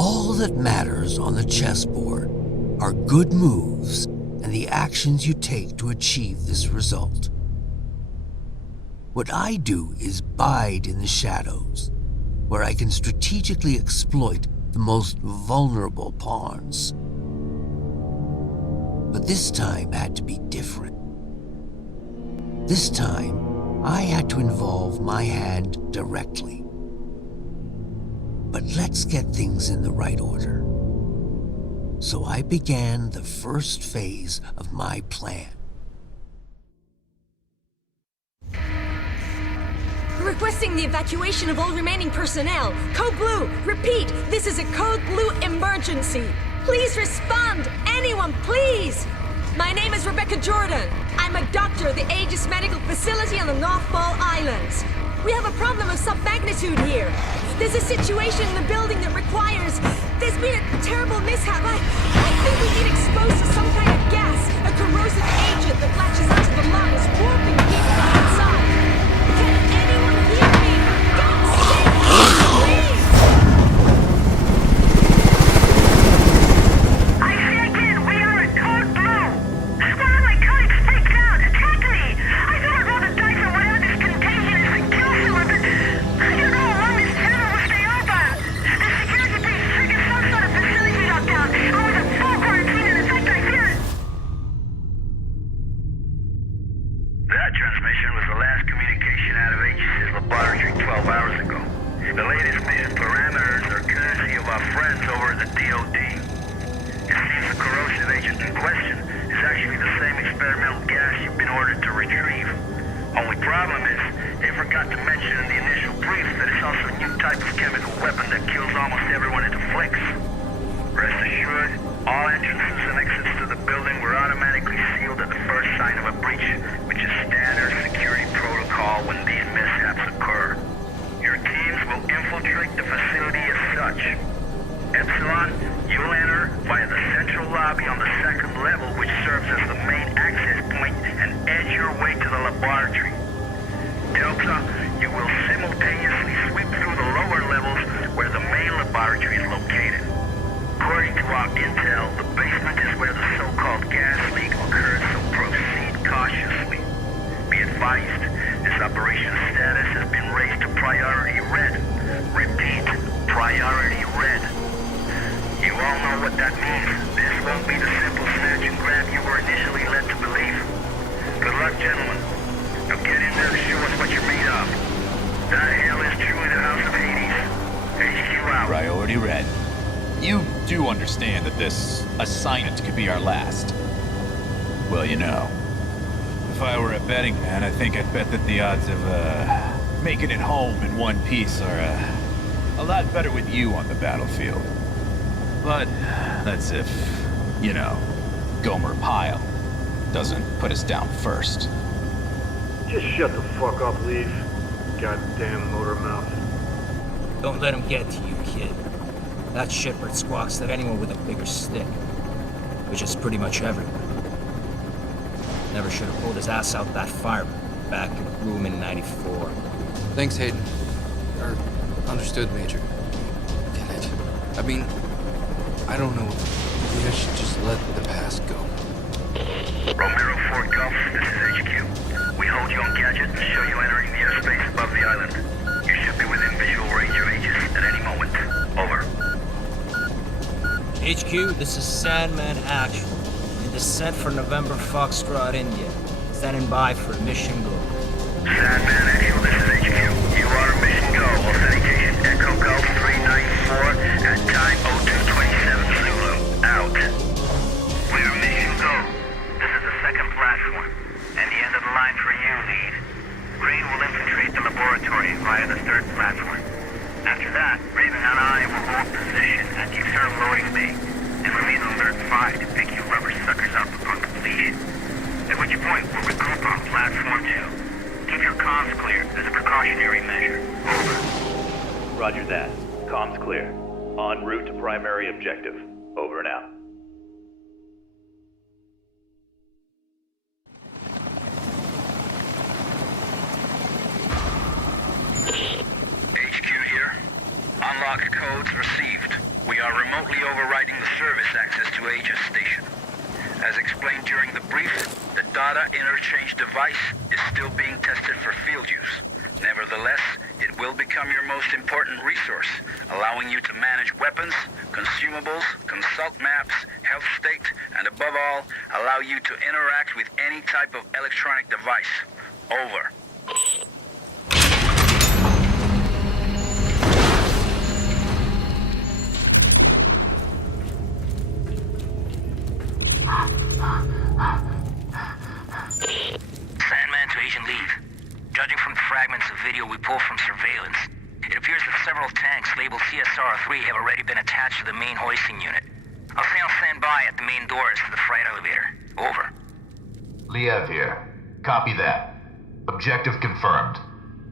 All that matters on the chessboard are good moves and the actions you take to achieve this result. What I do is bide in the shadows, where I can strategically exploit the most vulnerable pawns. But this time had to be different. This time, I had to involve my hand directly. But let's get things in the right order. So I began the first phase of my plan. Requesting the evacuation of all remaining personnel. Code Blue, repeat, this is a Code Blue emergency. Please respond, anyone, please. My name is Rebecca Jordan. I'm a doctor at the Aegis Medical Facility on the North Ball Islands. We have a problem of some-magnitude here. There's a situation in the building that requires... There's been a terrible mishap. I think we've been exposed to some kind of gas, a corrosive agent that latches onto the lungs, warping people inside. Can anyone hear me? For God's sake, please! I say again, we are at Code Blue. One of my colleagues freaked out, attacked me. I thought I'd roll the dice on whatever this contagion is and kill someone, but I don't know how long this channel will stay open. The security base triggered some sort of facility lockdown. I was in full quarantine and in fact I fear it. That transmission was the last communication out of Aegis' laboratory 12 hours ago. The latest mission parameters are courtesy of our friends over at the DOD. It seems the corrosive agent in question is actually the same experimental gas you've been ordered to retrieve. Only problem is, they forgot to mention in the initial brief that it's also a new type of chemical weapon that kills almost everyone it afflicts. Rest assured, all entrances and exits to the building were automatically sealed at the first sign of a breach, which is standard security protocol when these mishaps occur. Your teams will infiltrate the facility as such. Epsilon, you'll enter via the central lobby on the second level, which serves as the main access point, and edge your way to the laboratory. Delta, you will simultaneously sweep through the lower levels where the main laboratory is located. According to our intel, the basement is where the so-called gas leak occurred, so proceed cautiously. Be advised, this operation's status has been raised to priority red. Repeat, priority red. You all know what that means. This won't be the simple snatch and grab you were initially led to believe. Good luck, gentlemen. Now get in there to show us what you're made of. That hell is truly the House of Hades. HQ out. Priority red. You do understand that this assignment could be our last. Well, you know, if I were a betting man, I think I'd bet that the odds of making it home in one piece are a lot better with you on the battlefield. But that's if, you know, Gomer Pyle doesn't put us down first. Just shut the fuck up, Leaf. Goddamn motor mouth. Don't let him get to you, kid. That shitbird squawks at anyone with a bigger stick. Which is pretty much everyone. Never should have pulled his ass out that fireman back in room in 94. Thanks, Hayden. Understood, Major. Damn it. I mean, I don't know. Maybe I should just let the past go. Romero 4 Golf, this is HQ. We hold you on gadget and show you entering the airspace above the island. You should be within visual range of Aegis at any moment. Over. HQ, this is Sandman Actual. In descent for November Foxtrot, India. Standing by for mission go. Sandman Actual, this is HQ. You are mission go. Authentication Echo Golf 394 at time 0227 Zulu. Out. We are mission go. This is the second platform. And the end of the line for you, lead. Green will infiltrate the laboratory via the third platform. After that, Raven and I will hold position at the external loading bay and remain alert 5 to pick you rubber suckers up upon completion. At which point, we'll regroup on platform 2. Keep your comms clear as a precautionary measure. Over. Roger that. Comms clear. En route to primary objective. Over and out. HQ here. Unlock codes received. We are are remotely overriding the service access to Aegis Station. As explained during the brief, the data interchange device is still being tested for field use. Nevertheless, it will become your most important resource, allowing you to manage weapons, consumables, consult maps, health state, and above all, allow you to interact with any type of electronic device. Over. Sandman to Agent Leave. Judging from the fragments of video we pulled from surveillance, it appears that several tanks labeled CSR-3 have already been attached to the main hoisting unit. I'll say I'll stand by at the main doors to the freight elevator. Over. Liev here. Copy that. Objective confirmed.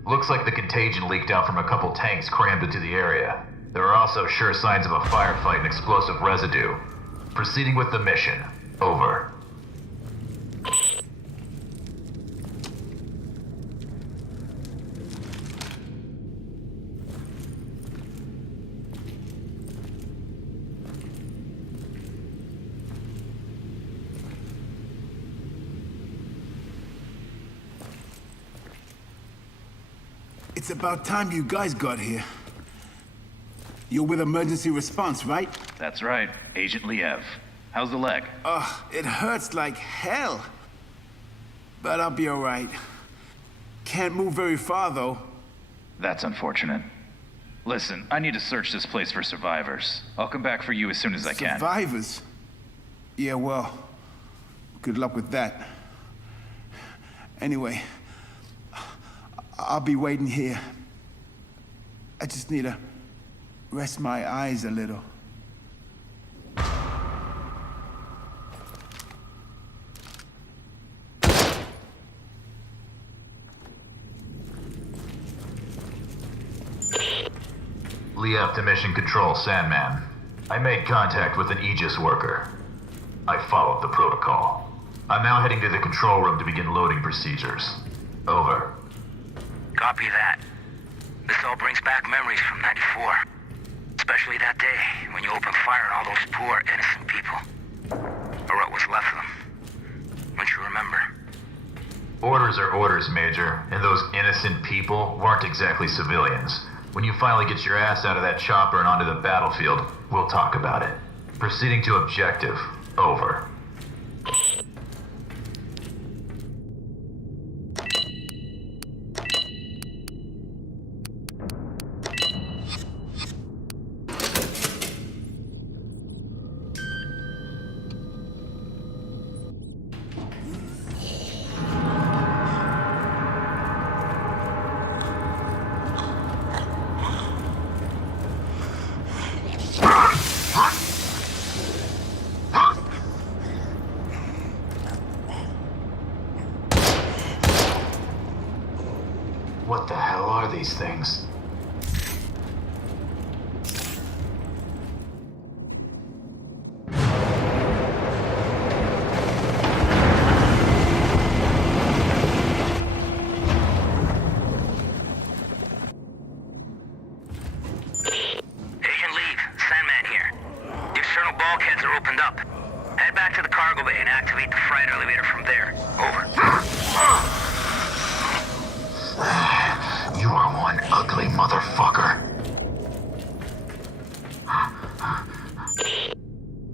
Looks like the contagion leaked out from a couple tanks crammed into the area. There are also sure signs of a firefight and explosive residue. Proceeding with the mission. Over. It's about time you guys got here. You're with emergency response, right? That's right. Agent Liev. How's the leg? It hurts like hell. But I'll be all right. Can't move very far, though. That's unfortunate. Listen, I need to search this place for survivors. I'll come back for you as soon as I can. Survivors? Yeah, well, good luck with that. Anyway, I'll be waiting here. I just need to rest my eyes a little. Liev to Mission Control, Sandman. I made contact with an Aegis worker. I followed the protocol. I'm now heading to the control room to begin loading procedures. Over. Copy that. This all brings back memories from '94. Especially that day when you opened fire on all those poor, innocent people. Or what was left of them. Don't you remember? Orders are orders, Major, and those innocent people weren't exactly civilians. When you finally get your ass out of that chopper and onto the battlefield, we'll talk about it. Proceeding to objective. Over. What the hell are these things?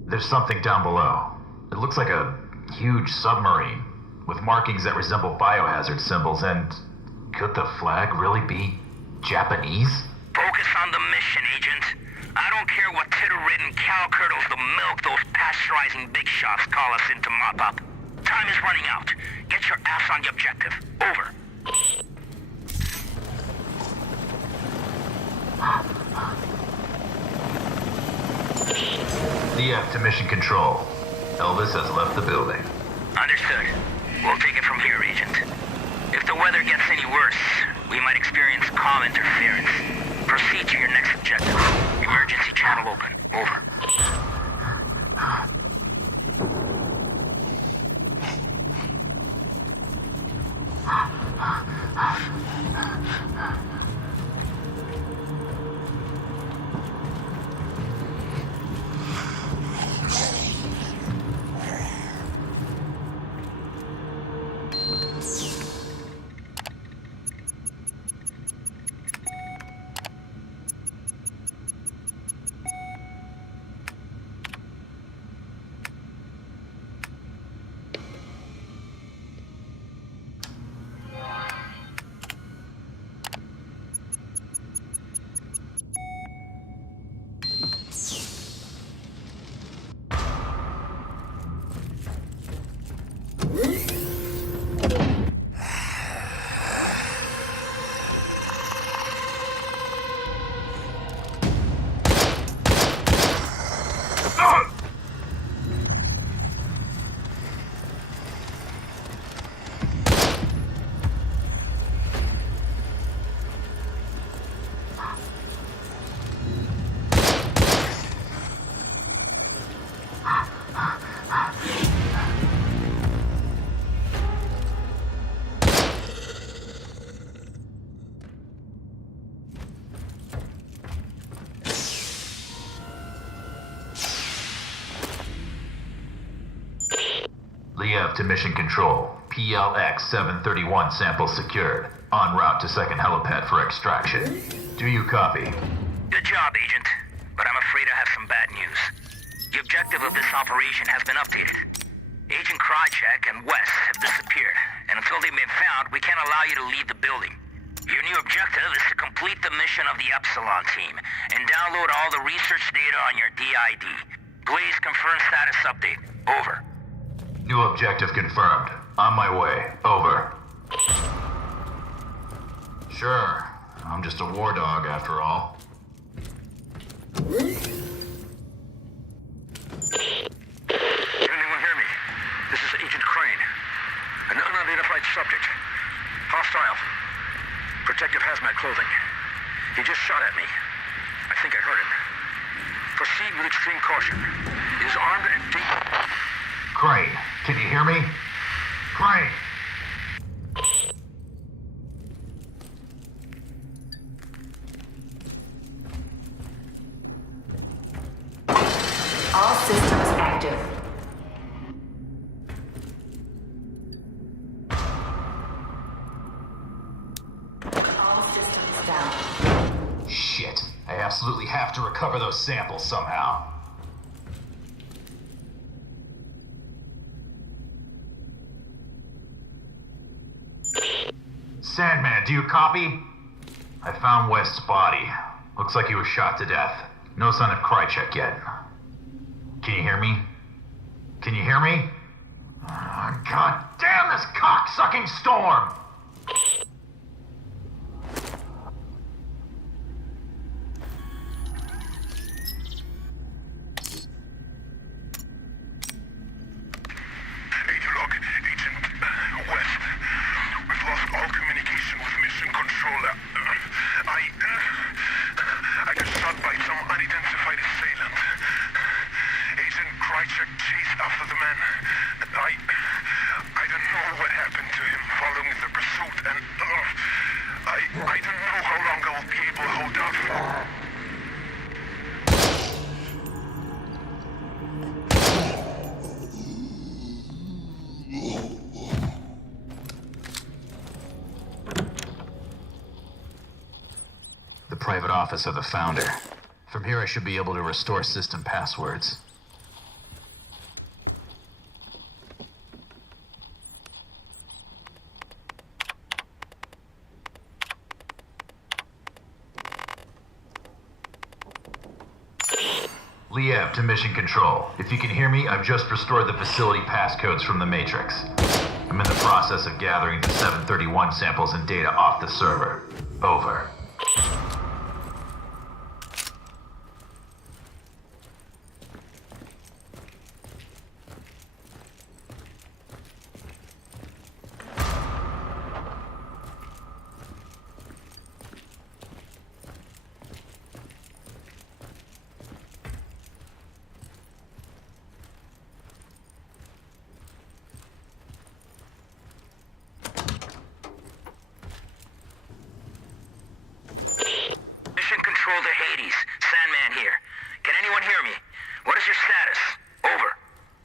There's something down below. It looks like a huge submarine with markings that resemble biohazard symbols, and could the flag really be Japanese? Focus on the mission, Agent. I don't care what titter-ridden cow curdles the milk those pasteurizing big shots call us in to mop up. Time is running out. Get your ass on the objective. Over. DF to Mission Control. Elvis has left the building. Understood. We'll take it from here, Agent. If the weather gets any worse, we might experience comm interference. Proceed to your next objective. Emergency channel open. Over. Liev to Mission Control. PLX-731 sample secured. En route to second helipad for extraction. Do you copy? Good job, Agent. But I'm afraid I have some bad news. The objective of this operation has been updated. Agent Krychek and Wes have disappeared, and until they've been found, we can't allow you to leave the building. Your new objective is to complete the mission of the Epsilon team, and download all the research data on your DID. Please confirm status update. Over. New objective confirmed. On my way. Over. Sure. I'm just a war dog after all. Can anyone hear me? This is Agent Crane. An unidentified subject. Hostile. Protective hazmat clothing. He just shot at me. I think I heard him. Proceed with extreme caution. He is armed and deep. Crane, can you hear me? Crane! All systems active. All systems down. Shit. I absolutely have to recover those samples somehow. Sandman, do you copy? I found West's body. Looks like he was shot to death. No sign of Krychek yet. Can you hear me? Can you hear me? God damn this cock-sucking storm! Private office of the founder. From here I should be able to restore system passwords. Liev to Mission Control. If you can hear me, I've just restored the facility passcodes from the Matrix. I'm in the process of gathering the 731 samples and data off the server. Over.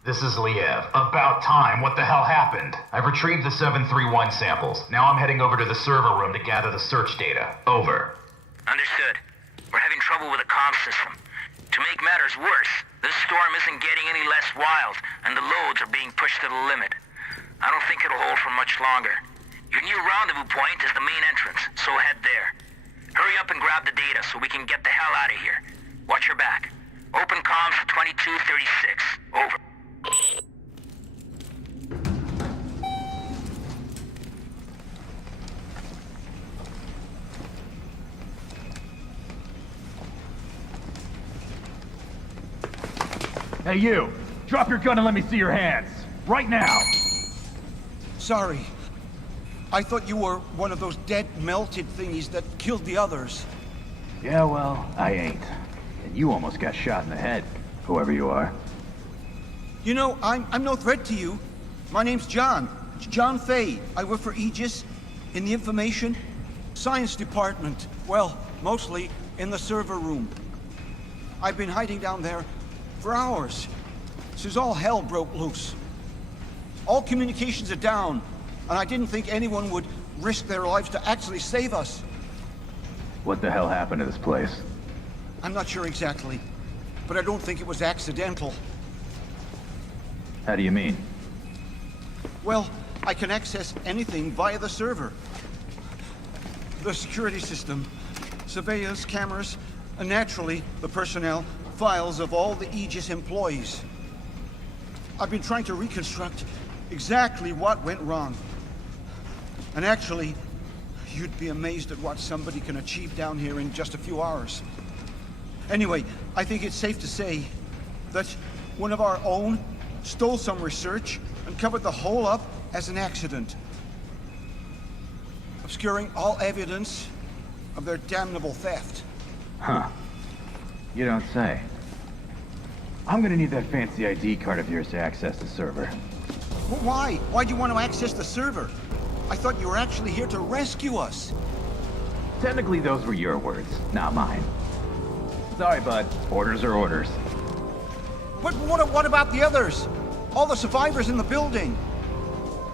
This is Liev. About time. What the hell happened? I've retrieved the 731 samples. Now I'm heading over to the server room to gather the search data. Over. Understood. We're having trouble with the comm system. To make matters worse, this storm isn't getting any less wild, and the loads are being pushed to the limit. I don't think it'll hold for much longer. Your new rendezvous point is the main entrance, so head there. Hurry up and grab the data so we can get the hell out of here. Watch your back. Open comms for 2236. Over. Hey you! Drop your gun and let me see your hands! Right now! Sorry. I thought you were one of those dead, melted thingies that killed the others. Yeah, well, I ain't. And you almost got shot in the head, whoever you are. You know, I'm no threat to you. My name's John. John Fay. I work for Aegis in the information science department. Well, mostly in the server room. I've been hiding down there for hours since all hell broke loose. All communications are down, and I didn't think anyone would risk their lives to actually save us. What the hell happened to this place? I'm not sure exactly, but I don't think it was accidental. How do you mean? Well, I can access anything via the server. The security system, surveillance cameras, and naturally, the personnel files of all the Aegis employees. I've been trying to reconstruct exactly what went wrong. And actually, you'd be amazed at what somebody can achieve down here in just a few hours. Anyway, I think it's safe to say that one of our own stole some research and covered the whole up as an accident, obscuring all evidence of their damnable theft. Huh. You don't say. I'm gonna need that fancy ID card of yours to access the server. Well, why? Why do you want to access the server? I thought you were actually here to rescue us. Technically, those were your words, not mine. Sorry, bud. Orders are orders. But what about the others? All the survivors in the building?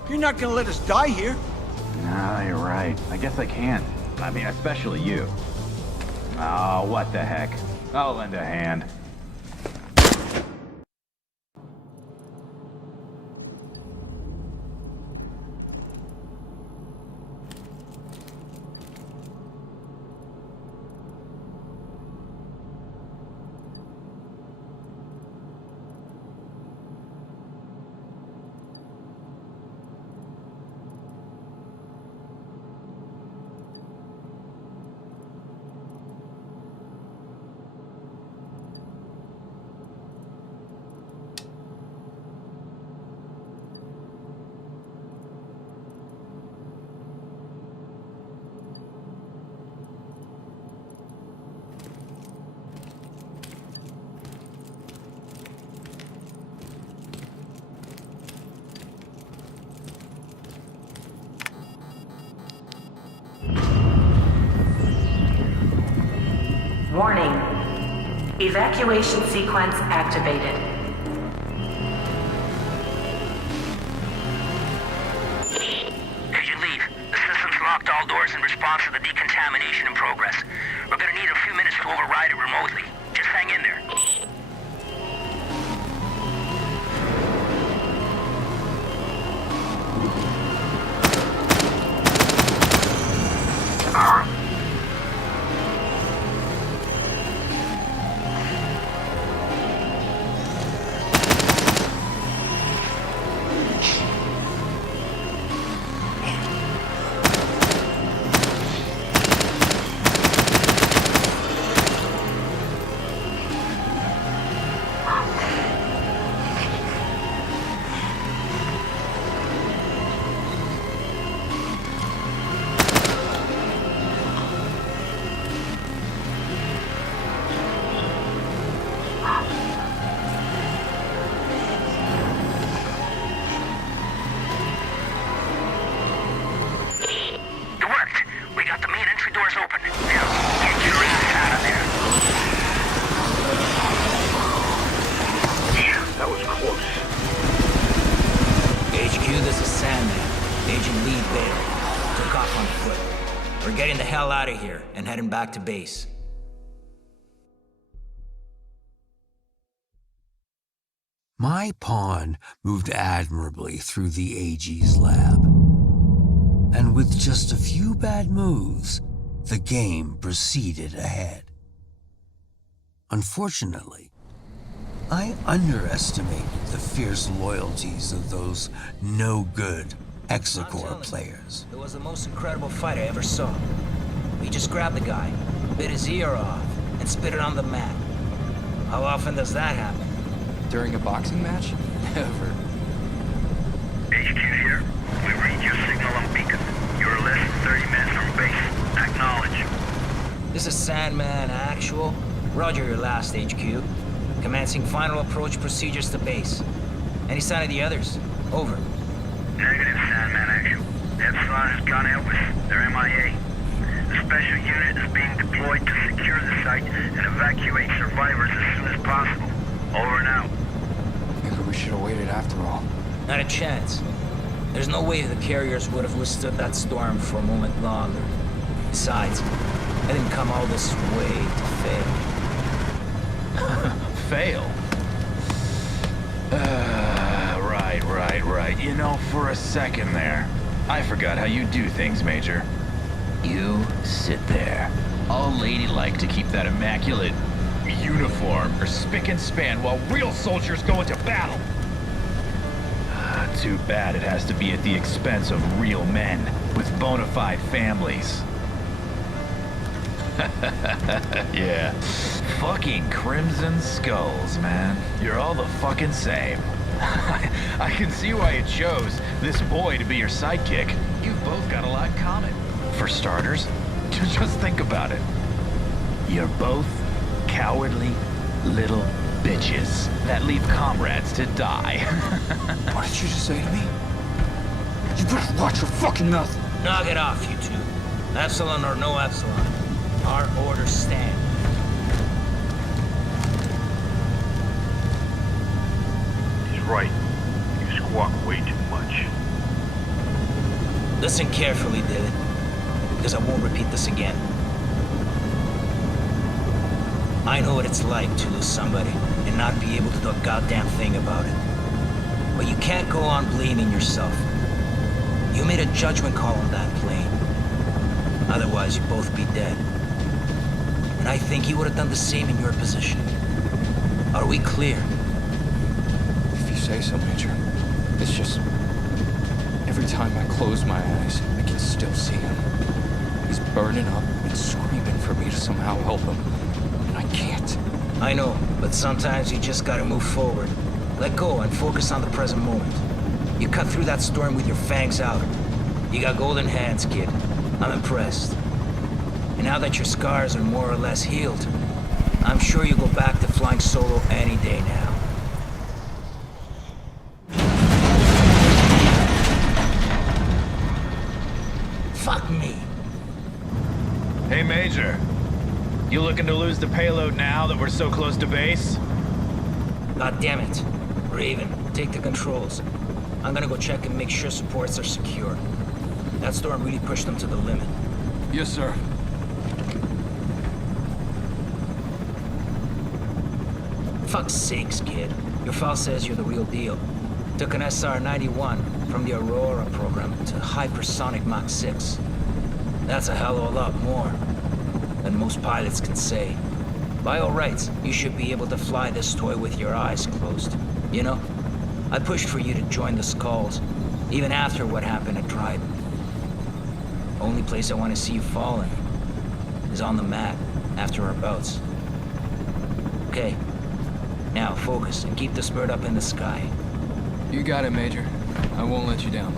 You're not gonna let us die here. No, you're right. I guess I can't. I mean, especially you. Oh, what the heck. I'll lend a hand. Warning. Evacuation sequence activated. Agent Leave, the system's locked all doors in response to the decontamination in progress. We're gonna need a few minutes to override it remotely. Just hang in there. Getting the hell out of here and heading back to base. My pawn moved admirably through the Aegis lab. And with just a few bad moves, the game proceeded ahead. Unfortunately, I underestimated the fierce loyalties of those no-good Exocor players. It was the most incredible fight I ever saw. We just grabbed the guy, bit his ear off, and spit it on the mat. How often does that happen? During a boxing match? Never. HQ here. We read your signal on beacon. You're less than 30 minutes from base. Acknowledge. This is Sandman Actual. Roger your last HQ. Commencing final approach procedures to base. Any sign of the others? Over. Negative, Sandman Actual. Epsilon has gone Elvis. They're MIA. The special unit is being deployed to secure the site and evacuate survivors as soon as possible. Over and out. Maybe we should have waited after all. Not a chance. There's no way the carriers would have withstood that storm for a moment longer. Besides, I didn't come all this way to fail. Fail? Right. You know, for a second there, I forgot how you do things, Major. You sit there, all ladylike to keep that immaculate uniform or spick and span while real soldiers go into battle. Too bad it has to be at the expense of real men with bona fide families. Yeah. Fucking Crimson Skulls, man. You're all the fucking same. I can see why you chose this boy to be your sidekick. You've both got a lot in common. For starters, just think about it. You're both cowardly little bitches that leave comrades to die. What did you just say to me? You better watch your fucking mouth. Knock it off, you two. Epsilon or no Epsilon. Our orders stand. He's right. You squawk way too much. Listen carefully, David, because I won't repeat this again. I know what it's like to lose somebody and not be able to do a goddamn thing about it. But you can't go on blaming yourself. You made a judgment call on that plane. Otherwise, you'd both be dead. And I think you would have done the same in your position. Are we clear? If you say so, Major. It's just... every time I close my eyes, I can still see him. He's burning up and screaming for me to somehow help him. And I can't. I know, but sometimes you just gotta move forward. Let go and focus on the present moment. You cut through that storm with your fangs out. You got golden hands, kid. I'm impressed. And now that your scars are more or less healed, I'm sure you'll go back to flying solo any day now. Fuck me. Hey, Major. You looking to lose the payload now that we're so close to base? God damn it. Raven, take the controls. I'm gonna go check and make sure supports are secure. That storm really pushed them to the limit. Yes, sir. Fuck's sakes, kid. Your file says you're the real deal. Took an SR-91 from the Aurora program to hypersonic Mach 6. That's a hell of a lot more than most pilots can say. By all rights, you should be able to fly this toy with your eyes closed. You know, I pushed for you to join the Skulls, even after what happened at Trident. Only place I want to see you falling is on the mat after our bouts. Okay, now focus and keep this bird up in the sky. You got it, Major. I won't let you down.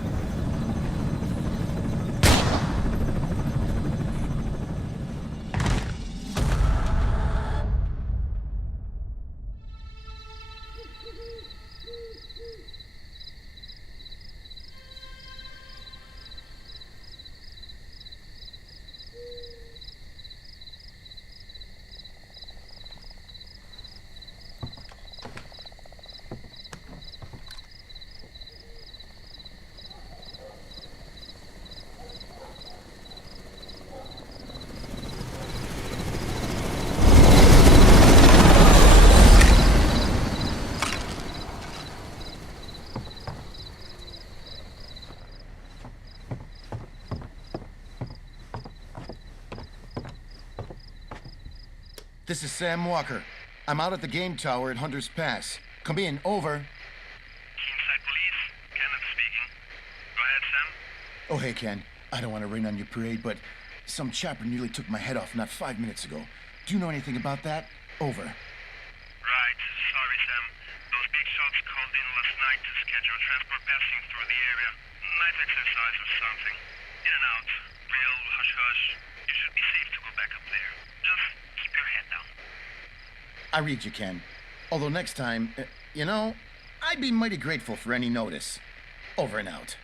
This is Sam Walker. I'm out at the game tower at Hunter's Pass. Come in, over. Inside Police, Kenneth speaking. Go ahead, Sam. Oh, hey, Ken. I don't want to rain on your parade, but some chopper nearly took my head off not 5 minutes ago. Do you know anything about that? Over. Right, sorry, Sam. Those big shots called in last night to schedule transport passing through the area. Night exercise or something. In and out. Real hush-hush. You should be safe to go back up there. Just keep your head down. I read you, Ken. Although next time, you know, I'd be mighty grateful for any notice. Over and out.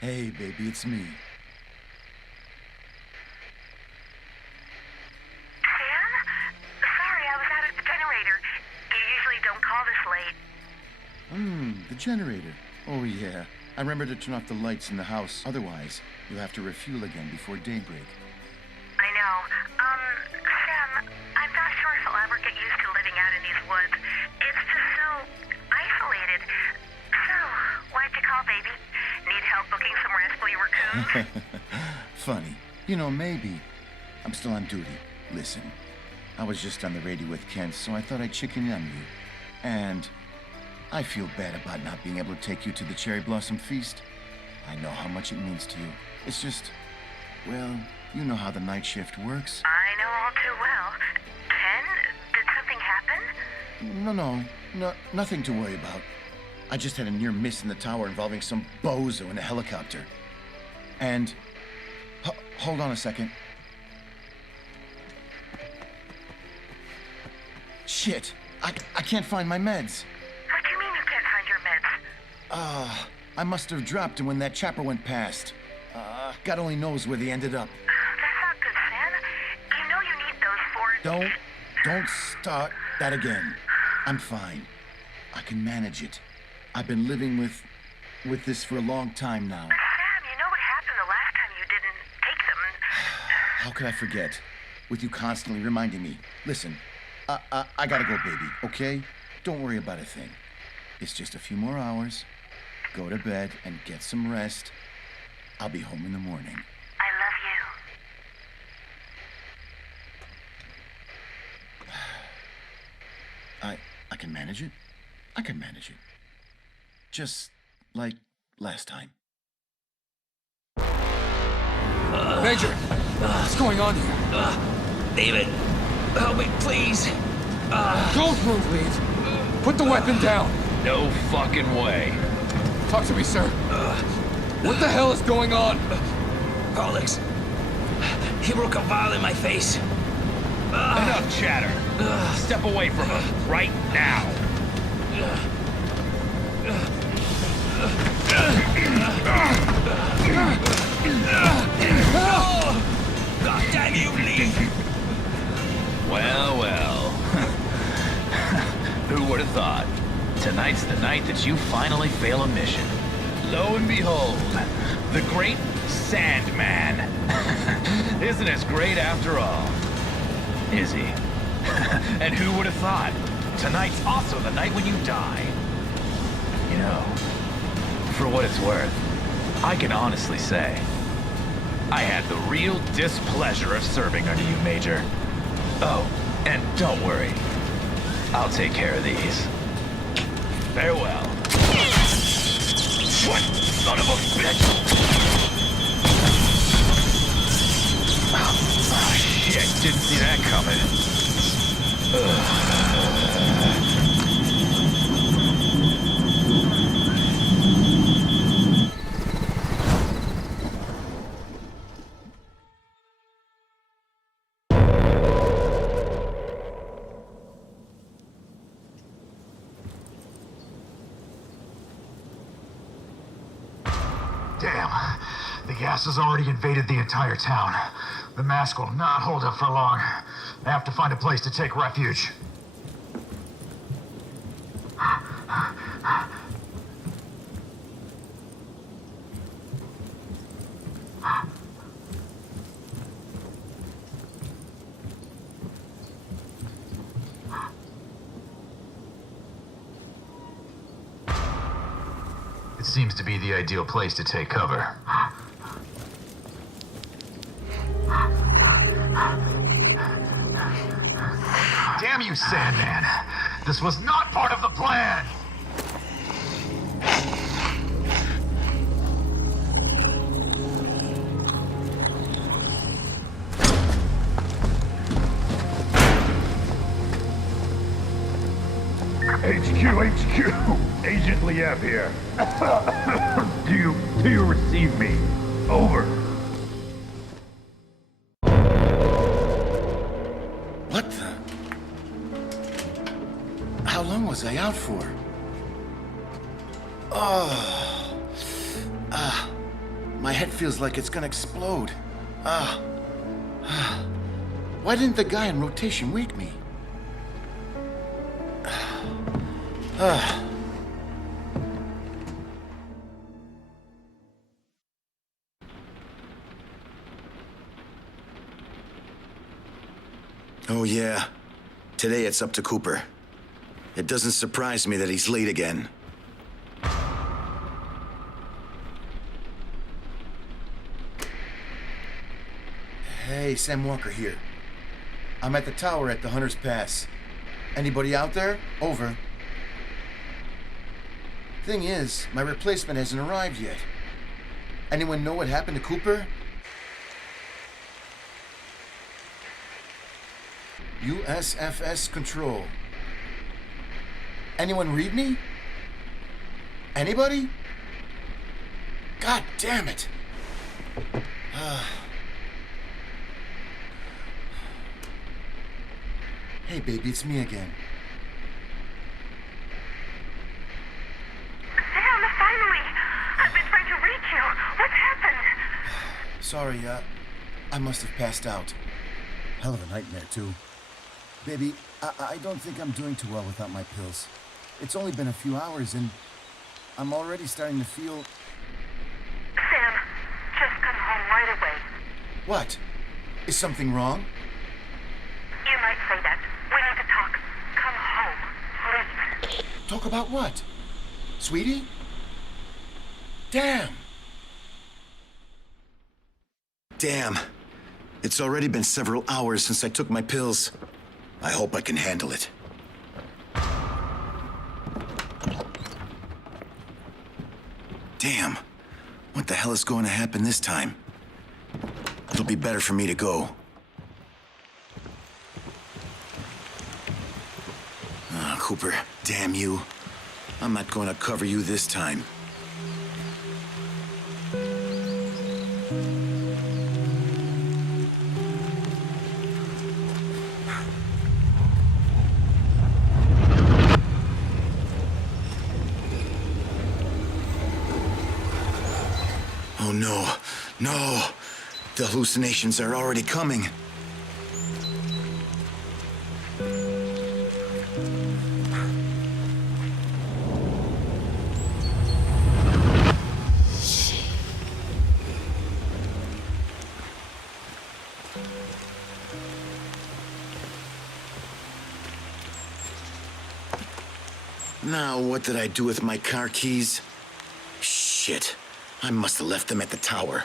Hey, baby, it's me. generator. Oh, yeah. I remember to turn off the lights in the house. Otherwise, you'll have to refuel again before daybreak. I know. Sam, I'm not sure if I'll ever get used to living out in these woods. It's just so isolated. So, why'd you call, baby? Need help booking some rest for your raccoons? Funny. You know, maybe. I'm still on duty. Listen, I was just on the radio with Kent, so I thought I'd chicken in on you. And I feel bad about not being able to take you to the Cherry Blossom Feast. I know how much it means to you. It's just, well, you know how the night shift works. I know all too well. Ken, did something happen? No, nothing to worry about. I just had a near miss in the tower involving some bozo in a helicopter. And, hold on a second. Shit, I can't find my meds. What do you mean you can't find your meds? I must have dropped them when that chopper went past. God only knows where they ended up. That's not good, Sam. You know you need those for... Don't start that again. I'm fine. I can manage it. I've been living with this for a long time now. Sam, you know what happened the last time you didn't take them? How could I forget? With you constantly reminding me. Listen, I gotta go, baby, okay? Don't worry about a thing. It's just a few more hours. Go to bed and get some rest. I'll be home in the morning. I love you. I can manage it. I can manage it. Just like last time. Major! What's going on here? David, help me, please. Don't move, Leeds. Put the weapon down. No fucking way. Talk to me, sir. What the hell is going on? Alex, he broke a vial in my face. Enough chatter. Step away from him right now. God damn you, Lee! Well. Who would have thought? Tonight's the night that you finally fail a mission. Lo and behold, the great Sandman isn't as great after all, is he? And who would have thought? Tonight's also the night when you die. You know, for what it's worth, I can honestly say, I had the real displeasure of serving under you, Major. Oh, and don't worry, I'll take care of these. Farewell. What son of a bitch! Oh, shit, didn't see that coming. Damn. The gas has already invaded the entire town. The mask will not hold up for long. I have to find a place to take refuge. It seems to be the ideal place to take cover. Damn you, Sandman! This was not part of the plan! HQ! Agent Liev here. Do you receive me? Over. What the? How long was I out for? My head feels like it's gonna explode. Why didn't the guy in rotation wake me? Oh, yeah. Today it's up to Cooper. It doesn't surprise me that he's late again. Hey, Sam Walker here. I'm at the tower at the Hunter's Pass. Anybody out there? Over. Thing is, my replacement hasn't arrived yet. Anyone know what happened to Cooper? USFS Control. Anyone read me? Anybody? God damn it! Hey, baby, it's me again. Sam, finally! I've been trying to reach you. What's happened? Sorry, I must have passed out. Hell of a nightmare, too. Baby, I don't think I'm doing too well without my pills. It's only been a few hours, and I'm already starting to feel... Sam, just come home right away. What? Is something wrong? You might say that. We need to talk. Come home, please. Talk about what? Sweetie? Damn! Damn. It's already been several hours since I took my pills. I hope I can handle it. Damn. What the hell is going to happen this time? It'll be better for me to go. Ah, Cooper, damn you. I'm not going to cover you this time. Oh no, no! The hallucinations are already coming. Now, what did I do with my car keys? Shit. I must have left them at the tower.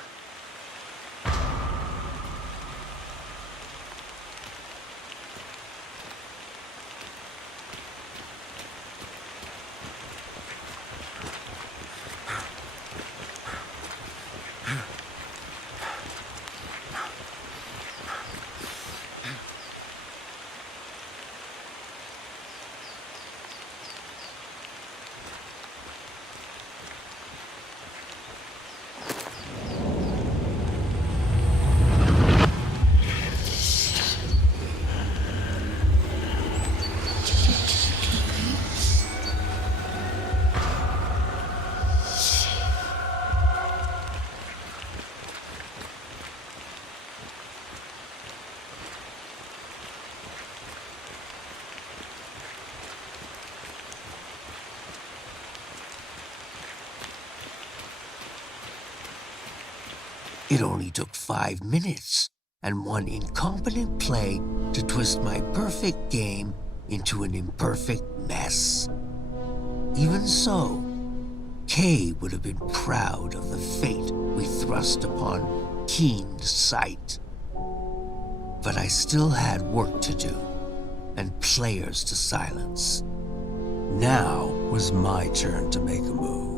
It only took 5 minutes and one incompetent play to twist my perfect game into an imperfect mess. Even so, Kay would have been proud of the fate we thrust upon keen sight. But I still had work to do and players to silence. Now was my turn to make a move.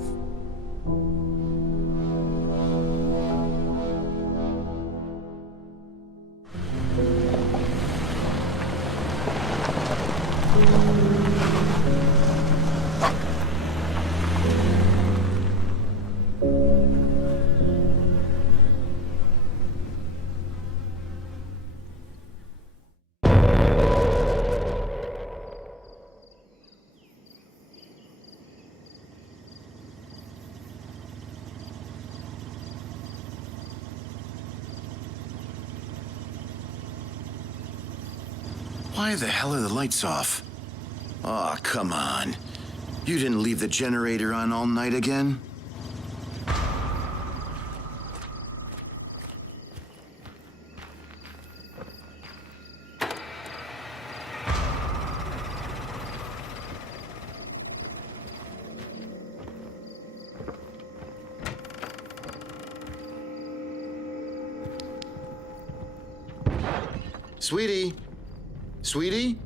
Why the hell are the lights off? Aw, come on. You didn't leave the generator on all night again? Sweetie? Sweetie?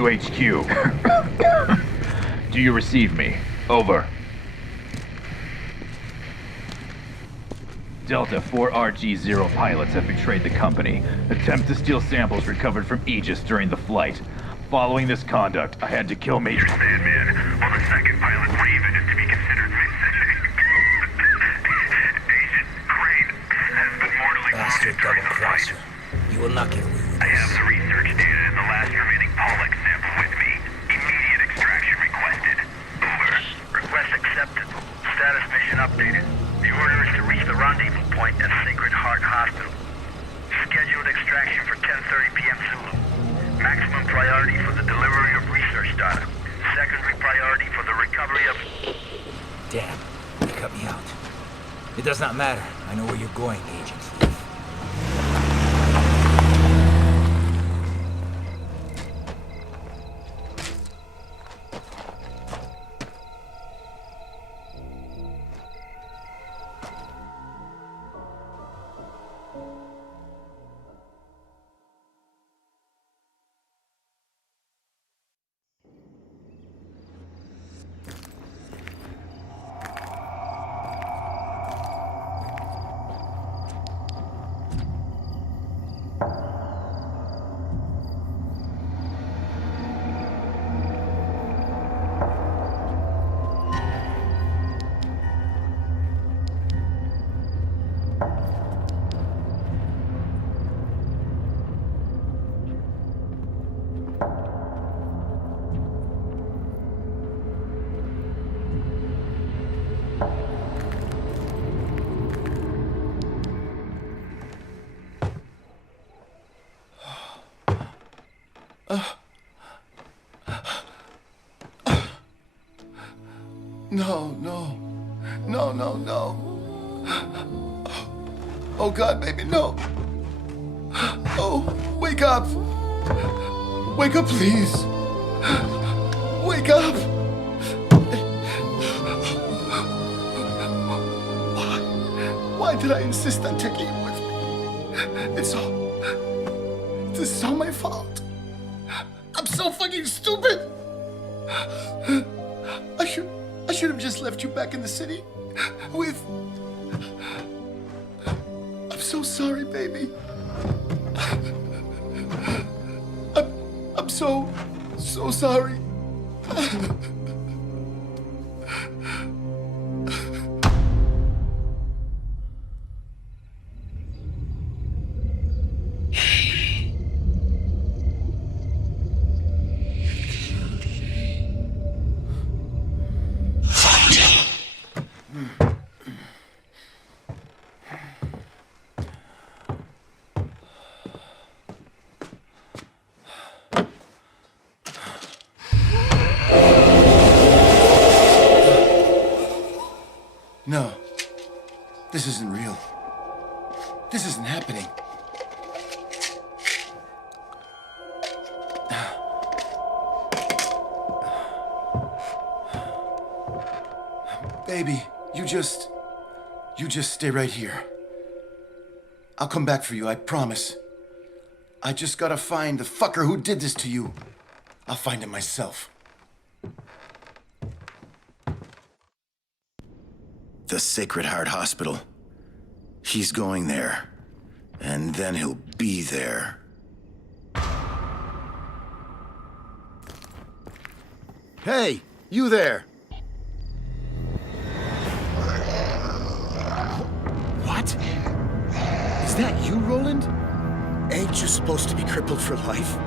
HQ. Do you receive me? Over. Delta 4RG-0 pilots have betrayed the company. Attempt to steal samples recovered from Aegis during the flight. Following this conduct, I had to kill Major Sandman, while the second pilot, Raven, is to be considered missing. Agent Crane has been mortally wounded during the flight. You will not get away with this. I have the research data and the last remaining Pollux sample with me. Immediate extraction requested. Over. Request accepted. Status mission updated. The order is to reach the rendezvous point at Sacred Heart Hospital. Scheduled extraction for 10:30 p.m. Zulu. Maximum priority for the delivery of research data. Secondary priority for the recovery of... Damn, you cut me out. It does not matter. I know where you're going, Agent Thief. No. Oh God, baby, no. Oh, wake up. Wake up, please. Wake up. Why did I insist on taking you with me? This is all my fault. I'm so fucking stupid. I should have just left you back in the city with... I'm so sorry, baby. I'm so sorry. No, this isn't real. This isn't happening. Baby, you just stay right here. I'll come back for you, I promise. I just gotta find the fucker who did this to you. I'll find him myself. The Sacred Heart Hospital. He's going there. And then he'll be there. Hey, you there! What? that you, Roland? Ain't you supposed to be crippled for life?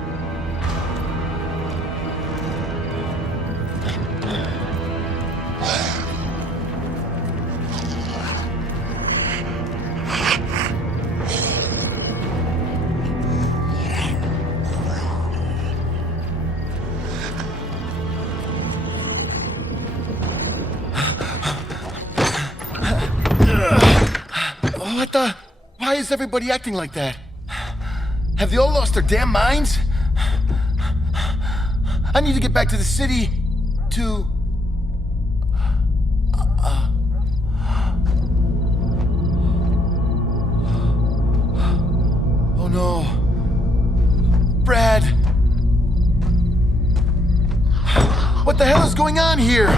Why is everybody acting like that? Have they all lost their damn minds? I need to get back to the city to... Oh no. Brad. What the hell is going on here?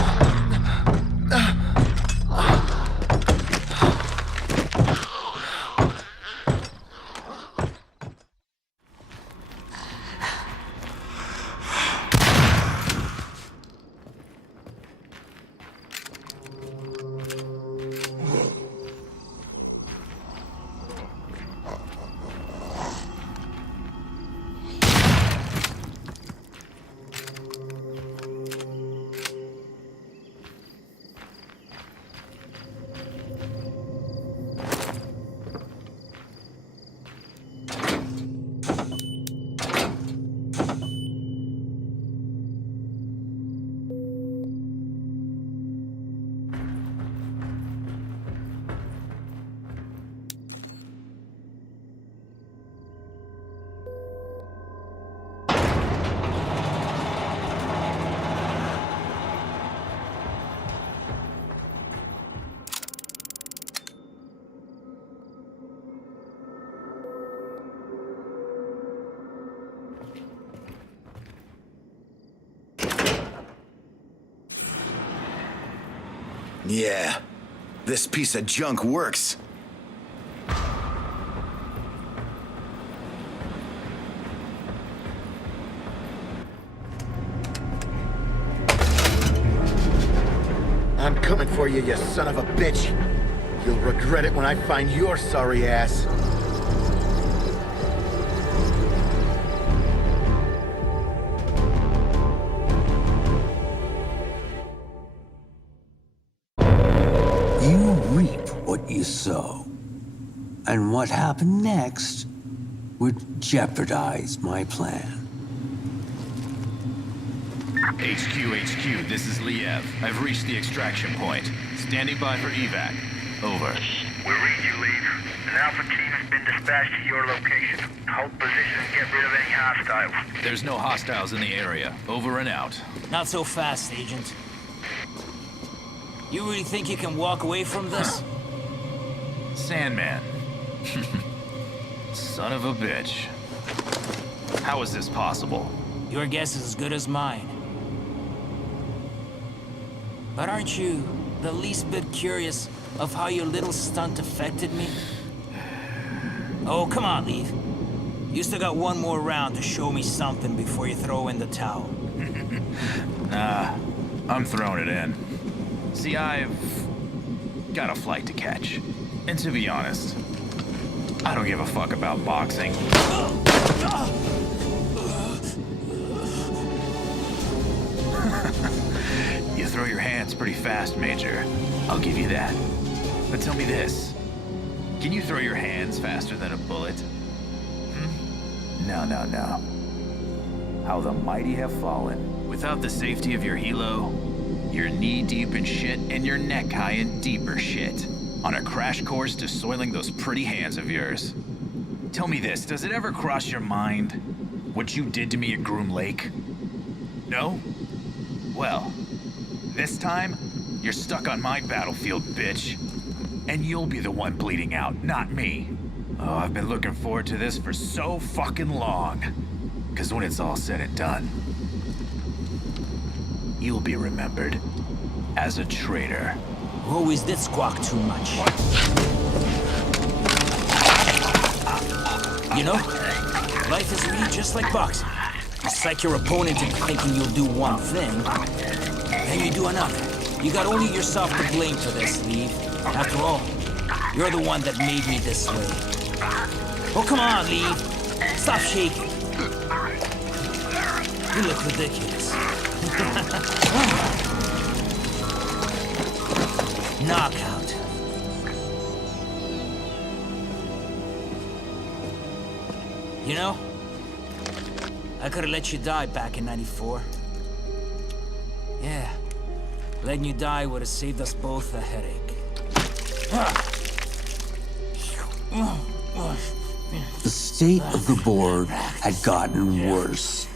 Yeah, this piece of junk works. I'm coming for you, you son of a bitch. You'll regret it when I find your sorry ass. You reap what you sow. And what happened next would jeopardize my plan. HQ, this is Liev. I've reached the extraction point. Standing by for evac. Over. We read you, Liev. An Alpha team has been dispatched to your location. Hold position and get rid of any hostiles. There's no hostiles in the area. Over and out. Not so fast, Agent. You really think you can walk away from this? Sandman. Son of a bitch. How is this possible? Your guess is as good as mine. But aren't you the least bit curious of how your little stunt affected me? Oh, come on, Liev. You still got one more round to show me something before you throw in the towel. Nah, I'm throwing it in. See, I've got a flight to catch. And to be honest, I don't give a fuck about boxing. You throw your hands pretty fast, Major. I'll give you that. But tell me this. Can you throw your hands faster than a bullet? No. How the mighty have fallen. Without the safety of your helo, you're knee-deep in shit and you're neck-high in deeper shit. On a crash course to soiling those pretty hands of yours. Tell me this, does it ever cross your mind what you did to me at Groom Lake? No? Well, this time, you're stuck on my battlefield, bitch. And you'll be the one bleeding out, not me. Oh, I've been looking forward to this for so fucking long. 'Cause when it's all said and done, you'll be remembered as a traitor. Always did squawk too much. You know, life is really just like boxing. You psych your opponent into thinking you'll do one thing, then you do another. You got only yourself to blame for this, Liev. After all, you're the one that made me this way. Oh, come on, Lee. Stop shaking. You look ridiculous. Knockout. You know, I could have let you die back in '94. Yeah, letting you die would have saved us both a headache. The state of the board had gotten worse,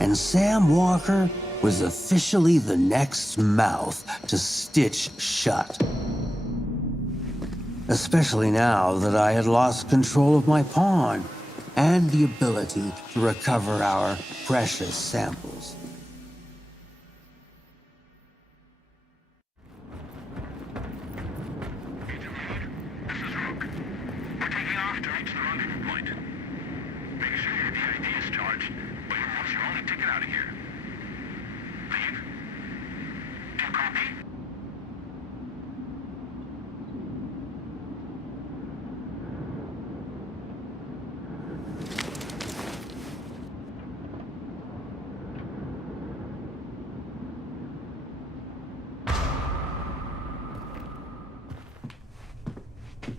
and Sam Walker was officially the next mouth to stitch shut. Especially now that I had lost control of my pawn and the ability to recover our precious samples.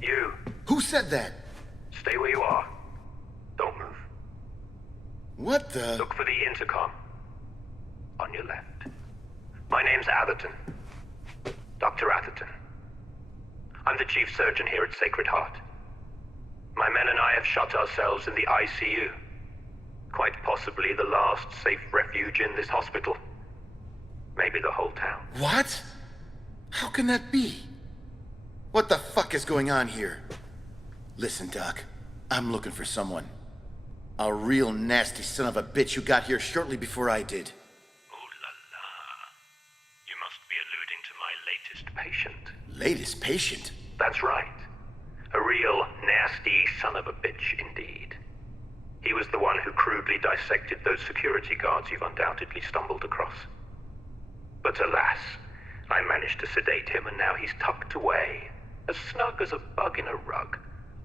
You. Who said that? Stay where you are. Don't move. What the? Look for the intercom. On your left. My name's Atherton. Dr. Atherton. I'm the chief surgeon here at Sacred Heart. My men and I have shut ourselves in the ICU. Quite possibly the last safe refuge in this hospital. Maybe the whole town. What? How can that be? What the fuck is going on here? Listen, Doc. I'm looking for someone. A real nasty son of a bitch who got here shortly before I did. Ooh la la. You must be alluding to my latest patient. Latest patient? That's right. A real nasty son of a bitch indeed. He was the one who crudely dissected those security guards you've undoubtedly stumbled across. But alas, I managed to sedate him and now he's tucked away, as snug as a bug in a rug,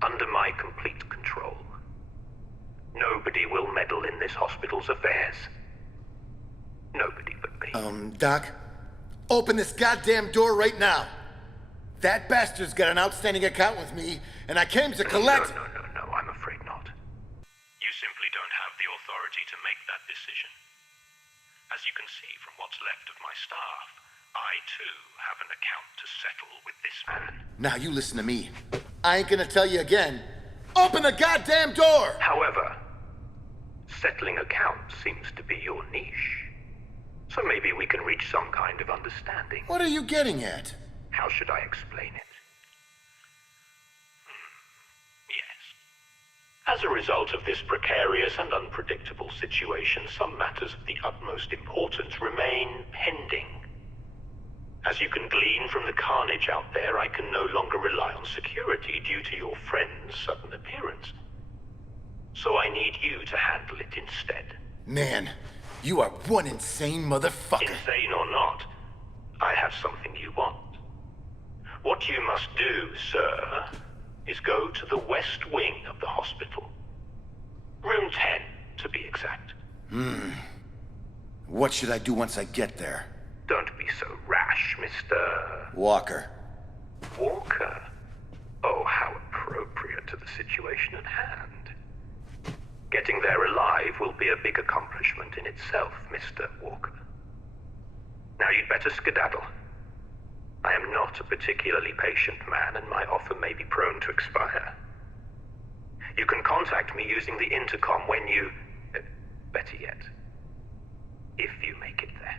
under my complete control. Nobody will meddle in this hospital's affairs. Nobody but me. Doc? Open this goddamn door right now! That bastard's got an outstanding account with me, and I came to collect— No, I'm afraid not. You simply don't have the authority to make that decision. As you can see from what's left of my staff, I too have an account to settle with this man. Now you listen to me. I ain't gonna tell you again. Open the goddamn door! However, settling accounts seems to be your niche. So maybe we can reach some kind of understanding. What are you getting at? How should I explain it? Yes. As a result of this precarious and unpredictable situation, some matters of the utmost importance remain pending. As you can glean from the carnage out there, I can no longer rely on security due to your friend's sudden appearance. So I need you to handle it instead. Man, you are one insane motherfucker. Insane or not, I have something you want. What you must do, sir, is go to the west wing of the hospital. Room 10, to be exact. What should I do once I get there? Don't be so rash, Mr. Walker. Walker? Oh, how appropriate to the situation at hand. Getting there alive will be a big accomplishment in itself, Mr. Walker. Now you'd better skedaddle. I am not a particularly patient man, and my offer may be prone to expire. You can contact me using the intercom when you... better yet, if you make it there.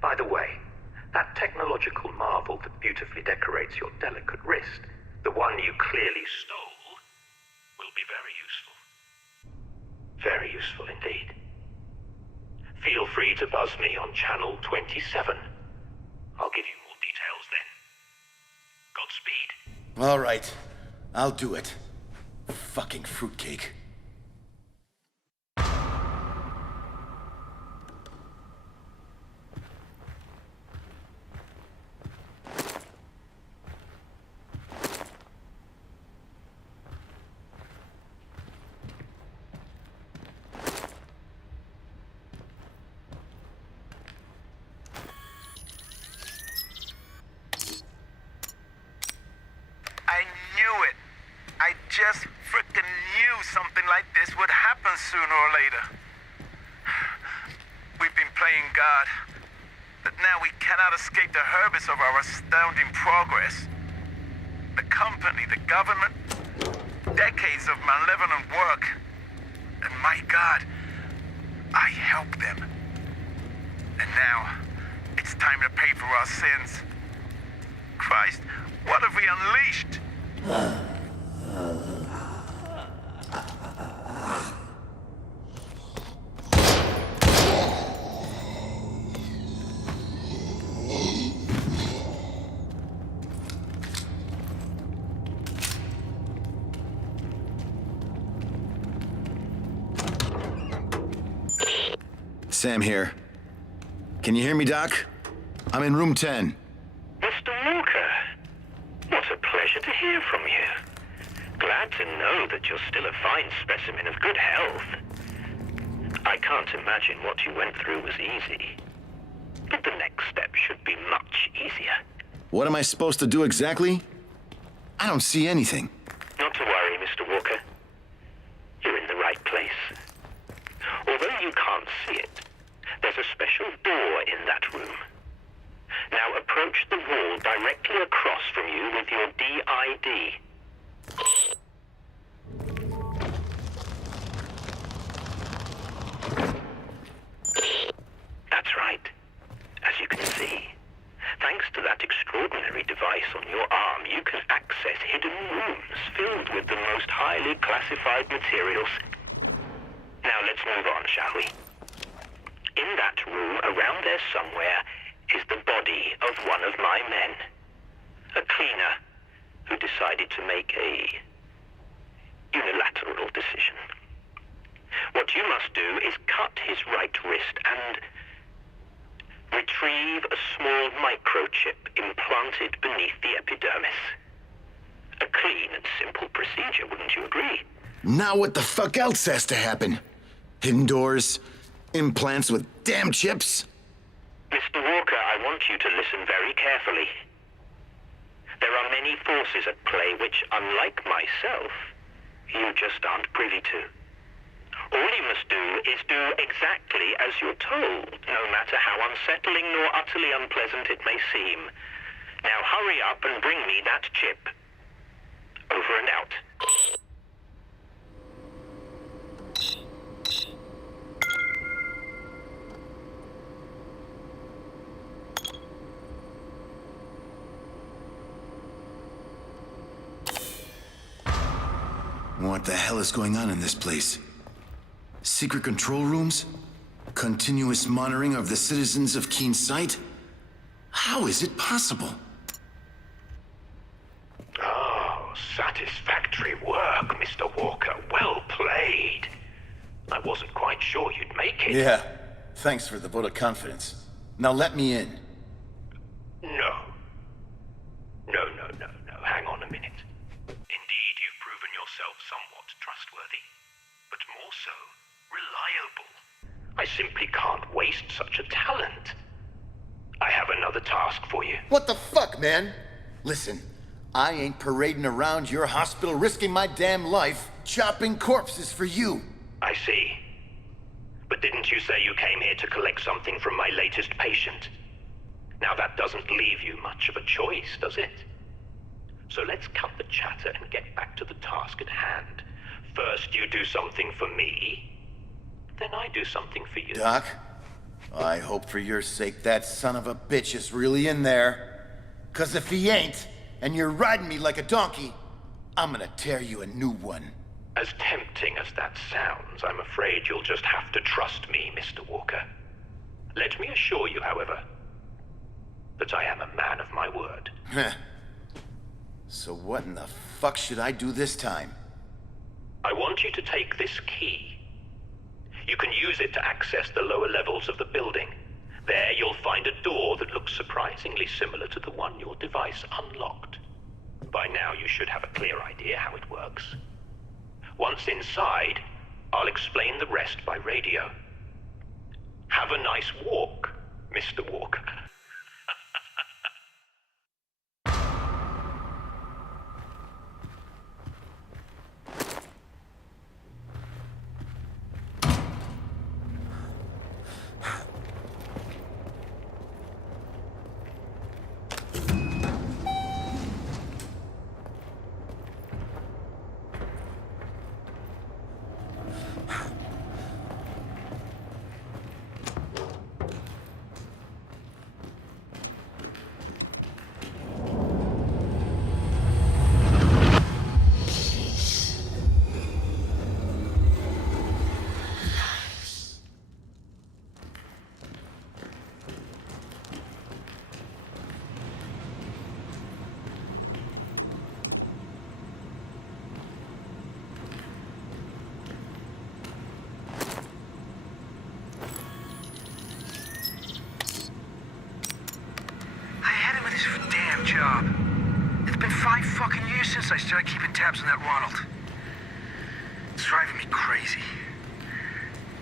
By the way, that technological marvel that beautifully decorates your delicate wrist, the one you clearly stole, will be very useful. Very useful indeed. Feel free to buzz me on channel 27. I'll give you more details then. Godspeed. All right. I'll do it. Fucking fruitcake. God. But now we cannot escape the hubris of our astounding progress. The company, the government, decades of malevolent work. And my God, I helped them. And now, it's time to pay for our sins. Christ, what have we unleashed? Sam here. Can you hear me, Doc? I'm in room 10. Mr. Walker, what a pleasure to hear from you. Glad to know that you're still a fine specimen of good health. I can't imagine what you went through was easy. But the next step should be much easier. What am I supposed to do exactly? I don't see anything. Not to worry, Mr. Walker. You're in the right place. Although you can't see it, there's a special door in that room. Now approach the wall directly across from you with your DID. That's right. As you can see, thanks to that extraordinary device on your arm, you can access hidden rooms filled with the most highly classified materials. Now let's move on, shall we? In that room, around there somewhere, is the body of one of my men. A cleaner who decided to make a unilateral decision. What you must do is cut his right wrist and retrieve a small microchip implanted beneath the epidermis. A clean and simple procedure, wouldn't you agree? Now what the fuck else has to happen? Hidden doors? Implants with damn chips? Mr. Walker, I want you to listen very carefully. There are many forces at play which, unlike myself, you just aren't privy to. All you must do is do exactly as you're told, no matter how unsettling nor utterly unpleasant it may seem. Now hurry up and bring me that chip. Over and out. What the hell is going on in this place? Secret control rooms? Continuous monitoring of the citizens of Keen Sight? How is it possible? Oh, satisfactory work, Mr. Walker. Well played. I wasn't quite sure you'd make it. Yeah. Thanks for the vote of confidence. Now let me in. No. No. Hang on a minute. Indeed, you've proven yourself somewhat trustworthy, but more so, reliable. I simply can't waste such a talent. I have another task for you. What the fuck, man? Listen, I ain't parading around your hospital risking my damn life chopping corpses for you. I see. But didn't you say you came here to collect something from my latest patient? Now that doesn't leave you much of a choice, does it? So let's cut the chatter and get back to the task at hand. First you do something for me, then I do something for you. Doc, I hope for your sake that son of a bitch is really in there. 'Cause if he ain't, and you're riding me like a donkey, I'm gonna tear you a new one. As tempting as that sounds, I'm afraid you'll just have to trust me, Mr. Walker. Let me assure you, however, that I am a man of my word. So what in the fuck should I do this time? I want you to take this key. You can use it to access the lower levels of the building. There you'll find a door that looks surprisingly similar to the one your device unlocked. By now you should have a clear idea how it works. Once inside, I'll explain the rest by radio. Have a nice walk, Mr. Walker. goddamn job. It's been 5 fucking years since I started keeping tabs on that Ronald. It's driving me crazy.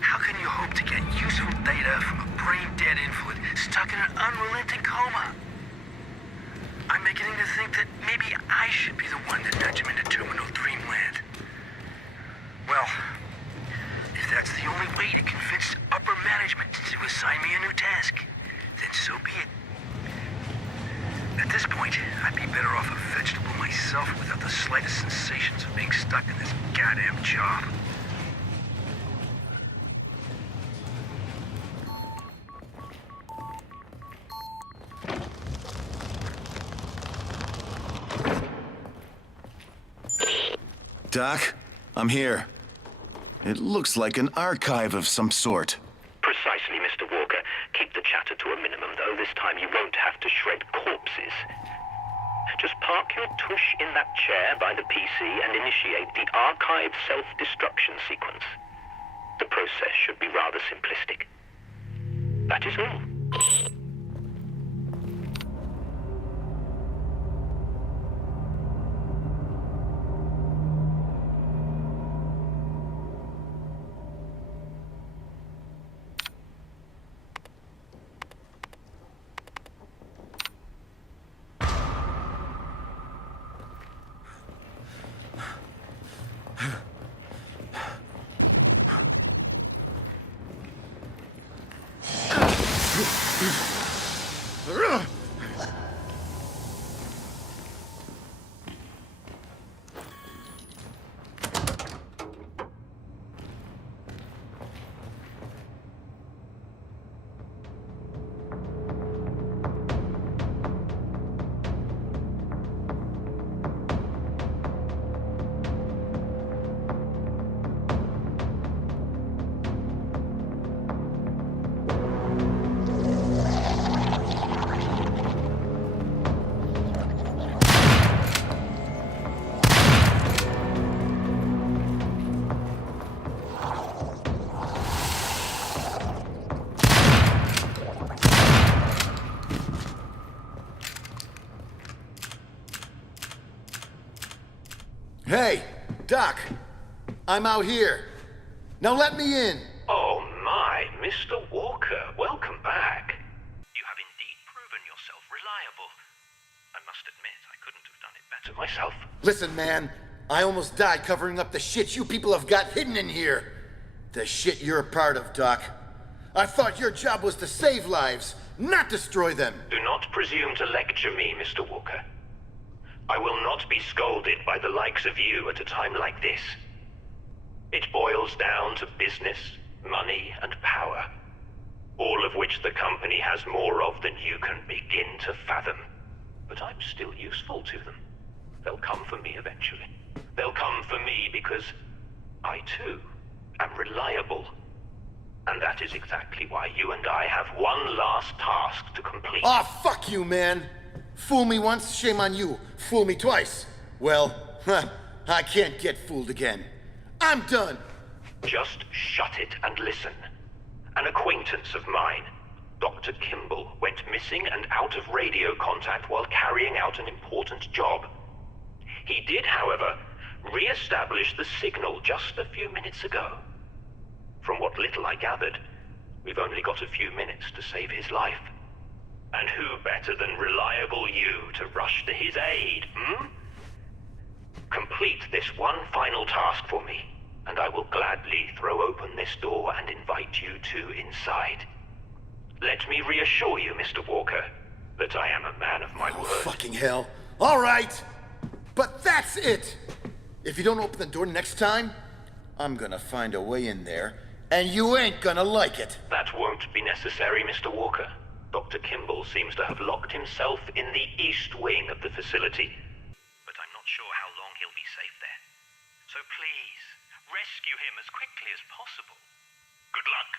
How can you hope to get useful data from a brain-dead invalid stuck in an unrelenting coma? I'm beginning to think that maybe I should be the one to nudge him into terminal dreamland. Well, if that's the only way to convince upper management to assign me a new task, then so be it. At this point, I'd be better off a vegetable myself without the slightest sensations of being stuck in this goddamn job. Doc, I'm here. It looks like an archive of some sort. Precisely, Mr. Walker. Keep the chatter to a minimum, though. This time you won't have to shred corpses. Just park your tush in that chair by the PC and initiate the archive self-destruction sequence. The process should be rather simplistic. That is all. Hey, Doc. I'm out here. Now let me in. Oh my, Mr. Walker, welcome back. You have indeed proven yourself reliable. I must admit, I couldn't have done it better myself. Listen, man. I almost died covering up the shit you people have got hidden in here. The shit you're a part of, Doc. I thought your job was to save lives, not destroy them. Do not presume to lecture me, Mr. Walker. I will not be scolded by the likes of you at a time like this. It boils down to business, money, and power. All of which the company has more of than you can begin to fathom. But I'm still useful to them. They'll come for me eventually. They'll come for me because I too am reliable. And that is exactly why you and I have one last task to complete. Aw, fuck you, man. Fool me once, shame on you. Fool me twice. Well, I can't get fooled again. I'm done. Just shut it and listen. An acquaintance of mine, Dr. Kimball, went missing and out of radio contact while carrying out an important job. He did, however, re-establish the signal just a few minutes ago. From what little I gathered, we've only got a few minutes to save his life. And who better than reliable you to rush to his aid, hmm? Complete this one final task for me, and I will gladly throw open this door and invite you two inside. Let me reassure you, Mr. Walker, that I am a man of my word. Fucking hell. All right. But that's it. If you don't open the door next time, I'm gonna find a way in there, and you ain't gonna like it. That won't be necessary, Mr. Walker. Dr. Kimball seems to have locked himself in the east wing of the facility. But I'm not sure how long he'll be safe there. So please, rescue him as quickly as possible. Good luck.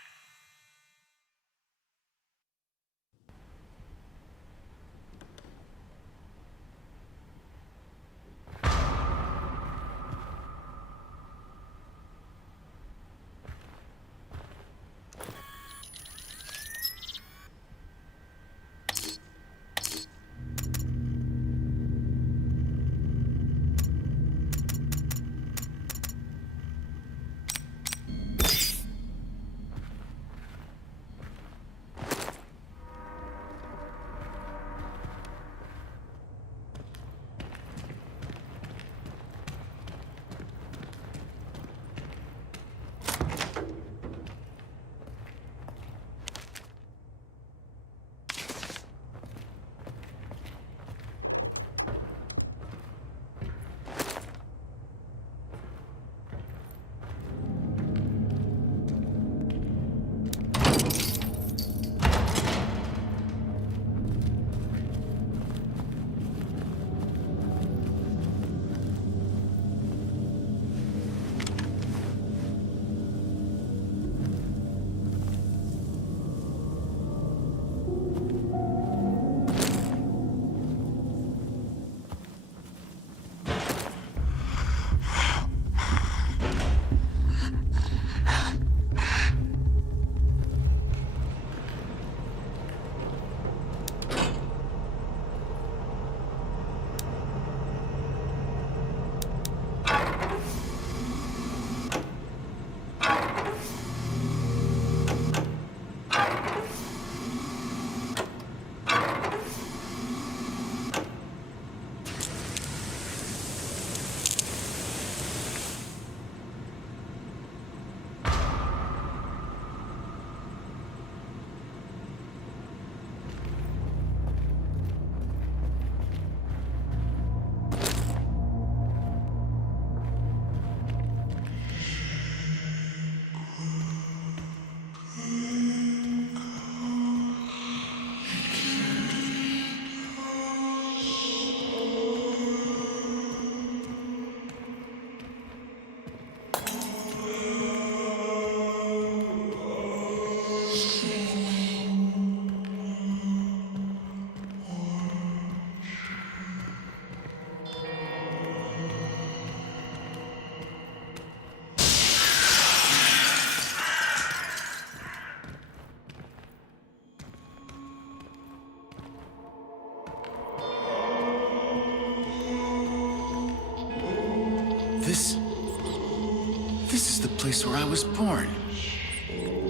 This is the place where I was born.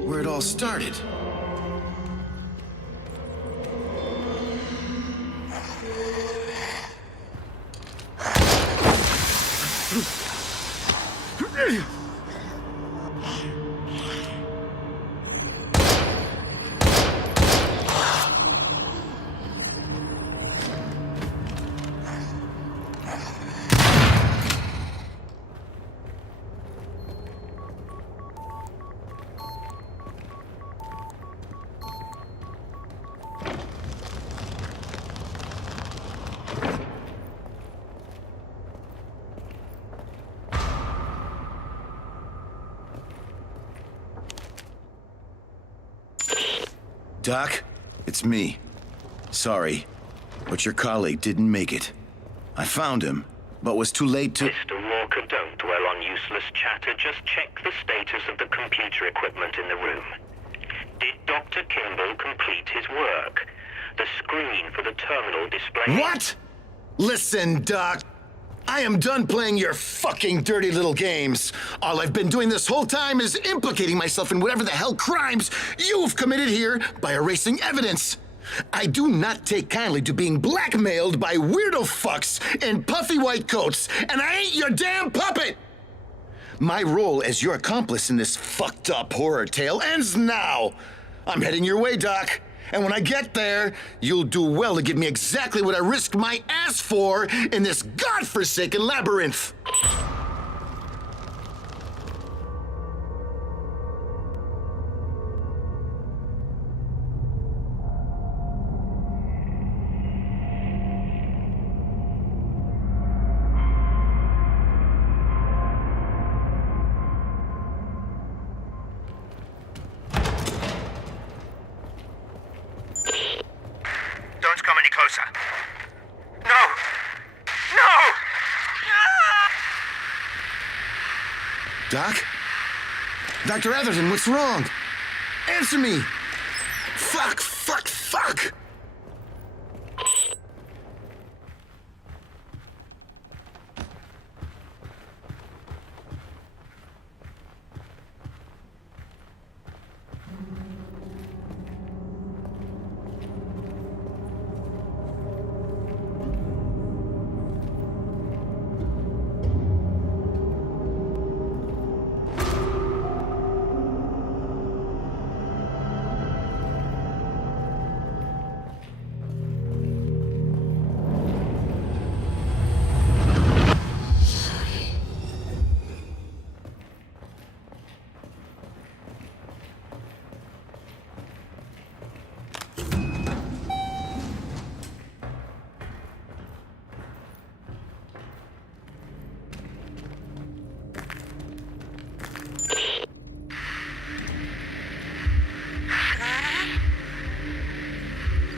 Where it all started. Doc, it's me. Sorry, but your colleague didn't make it. I found him, but was too late to— Mr. Walker, don't dwell on useless chatter. Just check the status of the computer equipment in the room. Did Dr. Kimball complete his work? The screen for the terminal display— What? Listen, Doc. I am done playing your fucking dirty little games. All I've been doing this whole time is implicating myself in whatever the hell crimes you've committed here by erasing evidence. I do not take kindly to being blackmailed by weirdo fucks in puffy white coats, and I ain't your damn puppet! My role as your accomplice in this fucked up horror tale ends now. I'm heading your way, Doc. And when I get there, you'll do well to give me exactly what I risked my ass for in this godforsaken labyrinth. Don't come any closer. No! No! Doc? Dr. Atherton, what's wrong? Answer me! Fuck!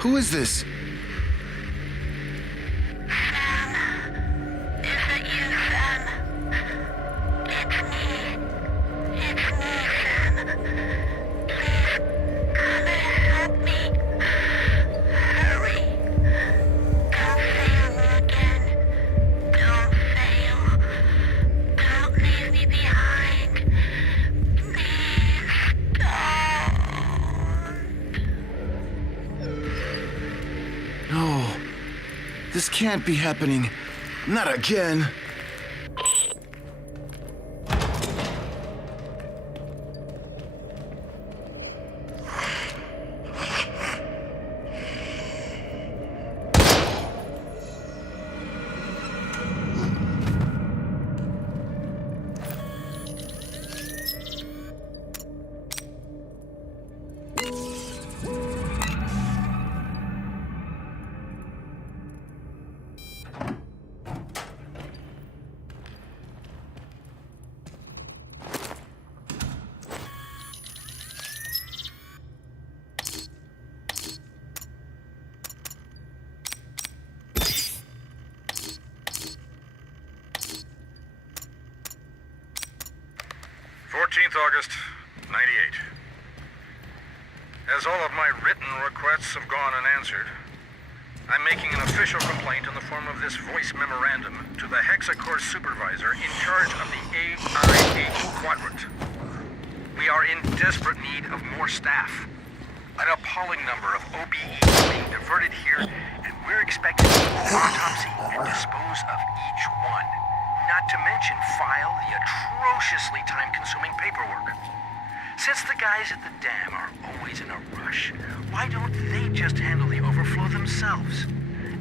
Who is this? No, this can't be happening. Not again. August, 98. As all of my written requests have gone unanswered, I'm making an official complaint in the form of this voice memorandum to the Hexacore supervisor in charge of the AIH quadrant. We are in desperate need of more staff. An appalling number of OBEs are being diverted here, and we're expected to do an autopsy and dispose of each one. Not to mention file the atrociously time-consuming paperwork. Since the guys at the dam are always in a rush, why don't they just handle the overflow themselves?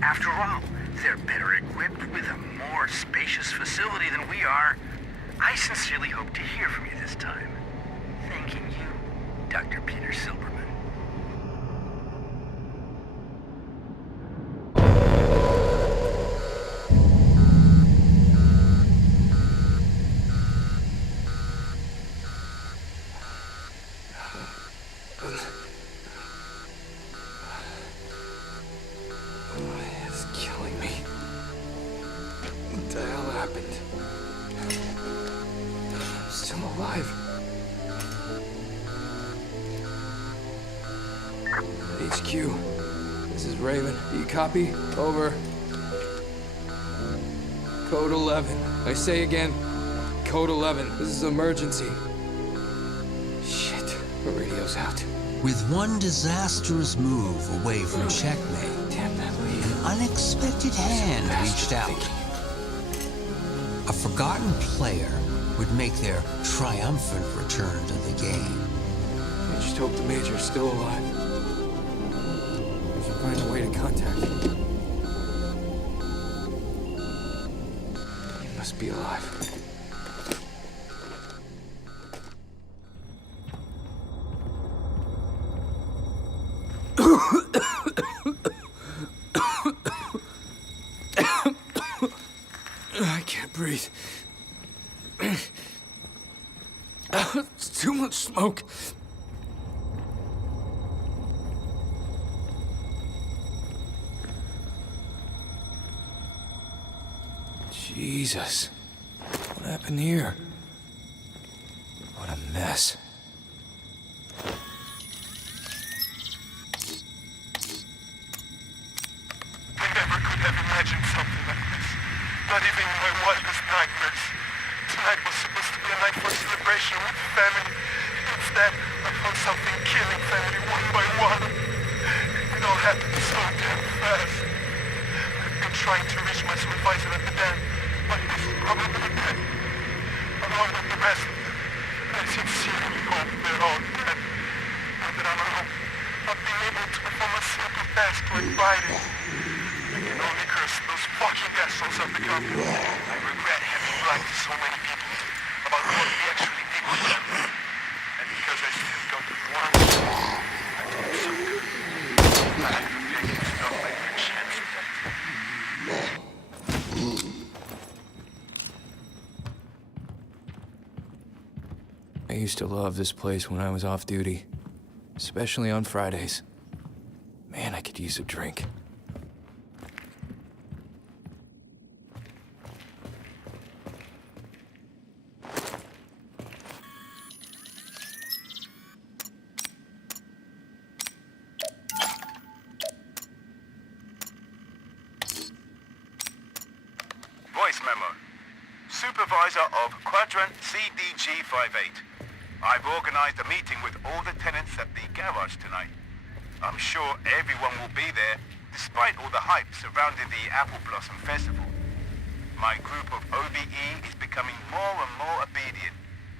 After all, they're better equipped with a more spacious facility than we are. I sincerely hope to hear from you this time. Thanking you, Dr. Peter Silberman. It's killing me. What the hell happened? I'm still alive. HQ, this is Raven. Do you copy? Over. Code 11. I say again, Code 11. This is emergency. Shit, the radio's out. With one disastrous move away from checkmate, an unexpected hand reached out. A forgotten player would make their triumphant return to the game. I just hope the Major's still alive. I should find a way to contact him. He must be alive. I can't breathe. It's too much smoke. Jesus. What happened here? What a mess. I never could have imagined something like this. Not even in my wildest nightmares. Tonight was supposed to be a night for celebration with family. Instead, I found something killing family one by one. It all happened so damn fast. I've been trying to reach my supervisor at the dam, but he's probably dead. Along with the rest of them. I sincerely hope they're all dead. Now that I'm home, I've been able to perform a simple task like biting. I can only curse those fucking assholes of the company. I regret having lied to so many people about what we actually did with them. And because I still got the one, I feel so good. But I could really stop my chance of that. I used to love this place when I was off duty, especially on Fridays. Man, I could use a drink. Voice memo. Supervisor of Quadrant CDG-58. I've organized a meeting with all the tenants at the garage tonight. I'm sure everyone will be there, despite all the hype surrounding the Apple Blossom Festival. My group of OBE is becoming more and more obedient,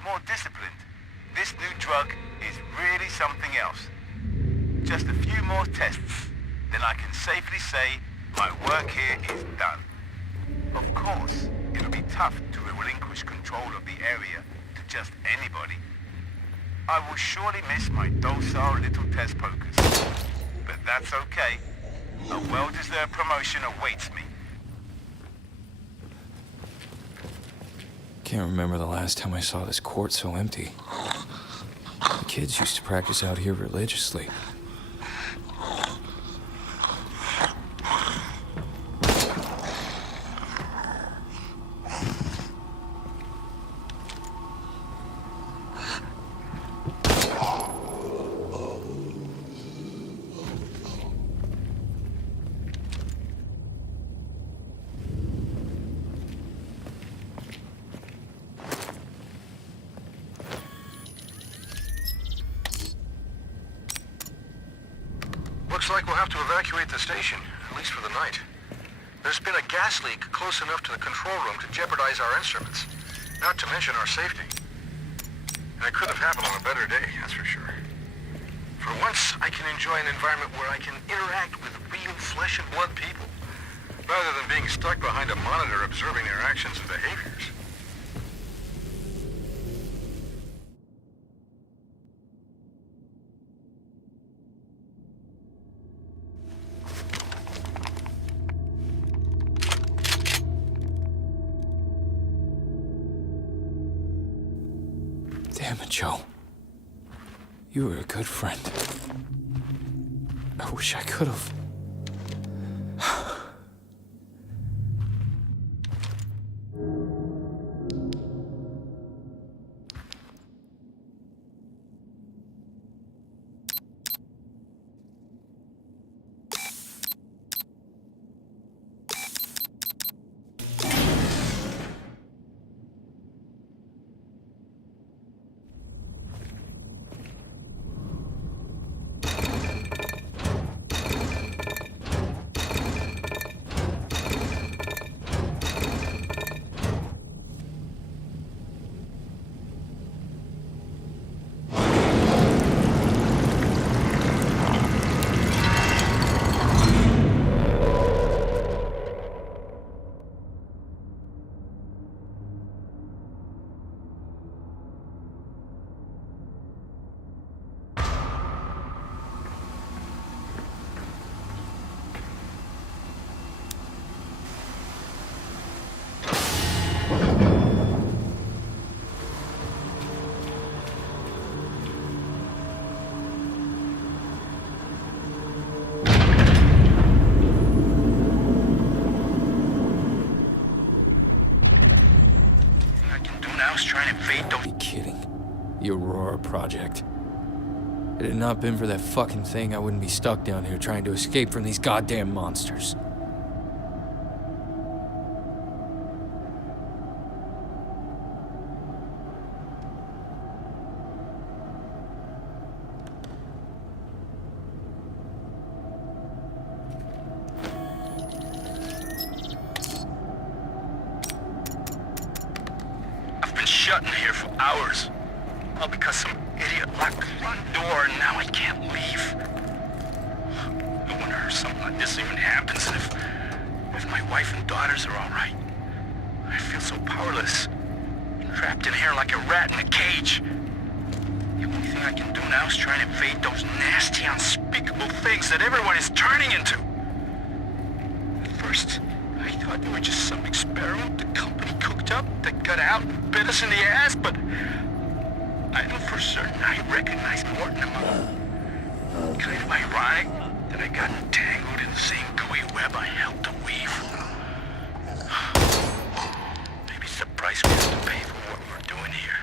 more disciplined. This new drug is really something else. Just a few more tests, then I can safely say my work here is done. Of course, it'll be tough to relinquish control of the area to just anybody. I will surely miss my docile little test pokers. But that's okay. A well-deserved promotion awaits me. Can't remember the last time I saw this court so empty. The kids used to practice out here religiously. have to evacuate the station, at least for the night. There's been a gas leak close enough to the control room to jeopardize our instruments, not to mention our safety. And it could have happened on a better day, that's for sure. For once, I can enjoy an environment where I can interact with real flesh and blood people, rather than being stuck behind a monitor observing their actions and behaviors. Damn it, Joe. You were a good friend. I wish I could have. Don't be kidding. The Aurora Project. If it had not been for that fucking thing, I wouldn't be stuck down here trying to escape from these goddamn monsters. shut in here for hours. All because some idiot locked the front door and now I can't leave. I wonder if something like this even happens and if my wife and daughters are all right. I feel so powerless. Trapped in here like a rat in a cage. The only thing I can do now is try and evade those nasty, unspeakable things that everyone is turning into. At first, I thought they were just some experiment the company cooked up that got out and bit us in the ass, but I know for certain I recognize Morton among. Kind of ironic that I got entangled in the same gooey web I helped to weave. Maybe it's the price we have to pay for what we're doing here.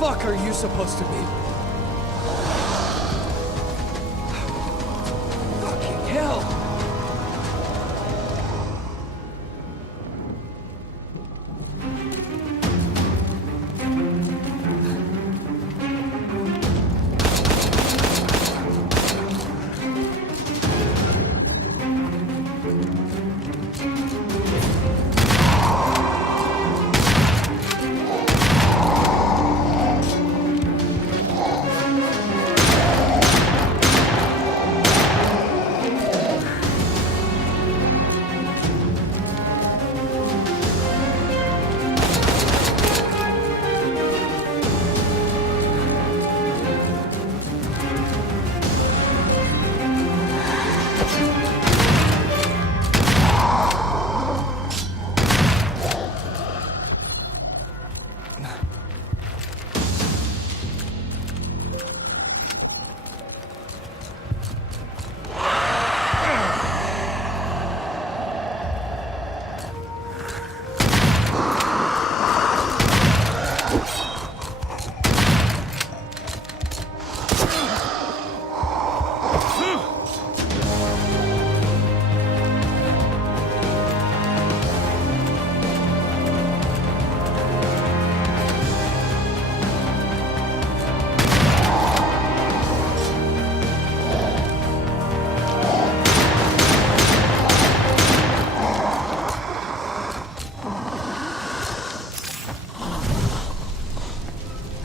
Fuck are you supposed to be? Fucking hell!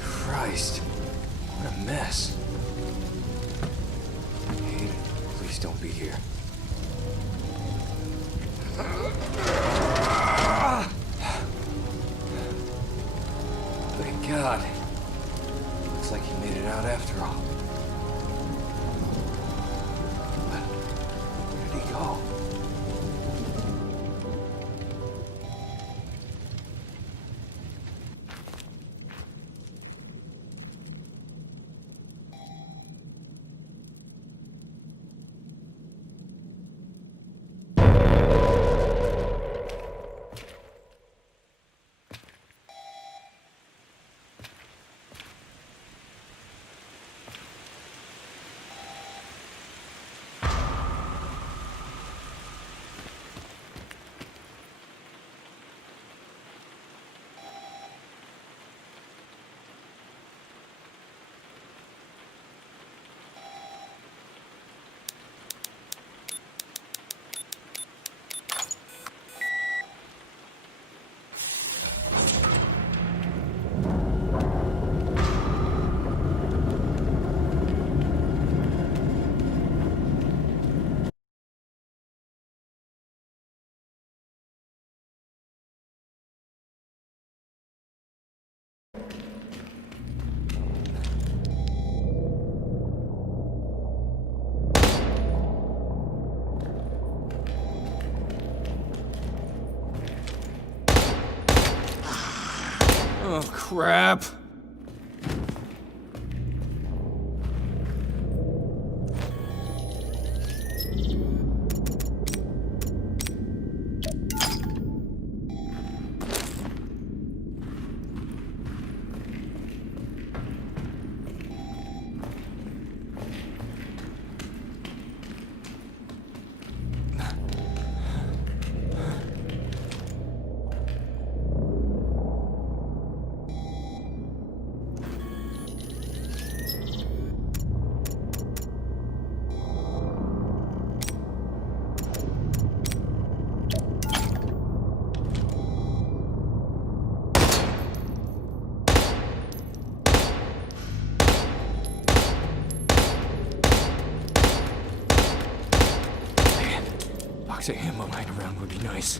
Christ, what a mess. I hate it. Please don't be here. Thank God. Looks like he made it out after all. But where did he go? Oh, crap. Box of ammo lying around would be nice.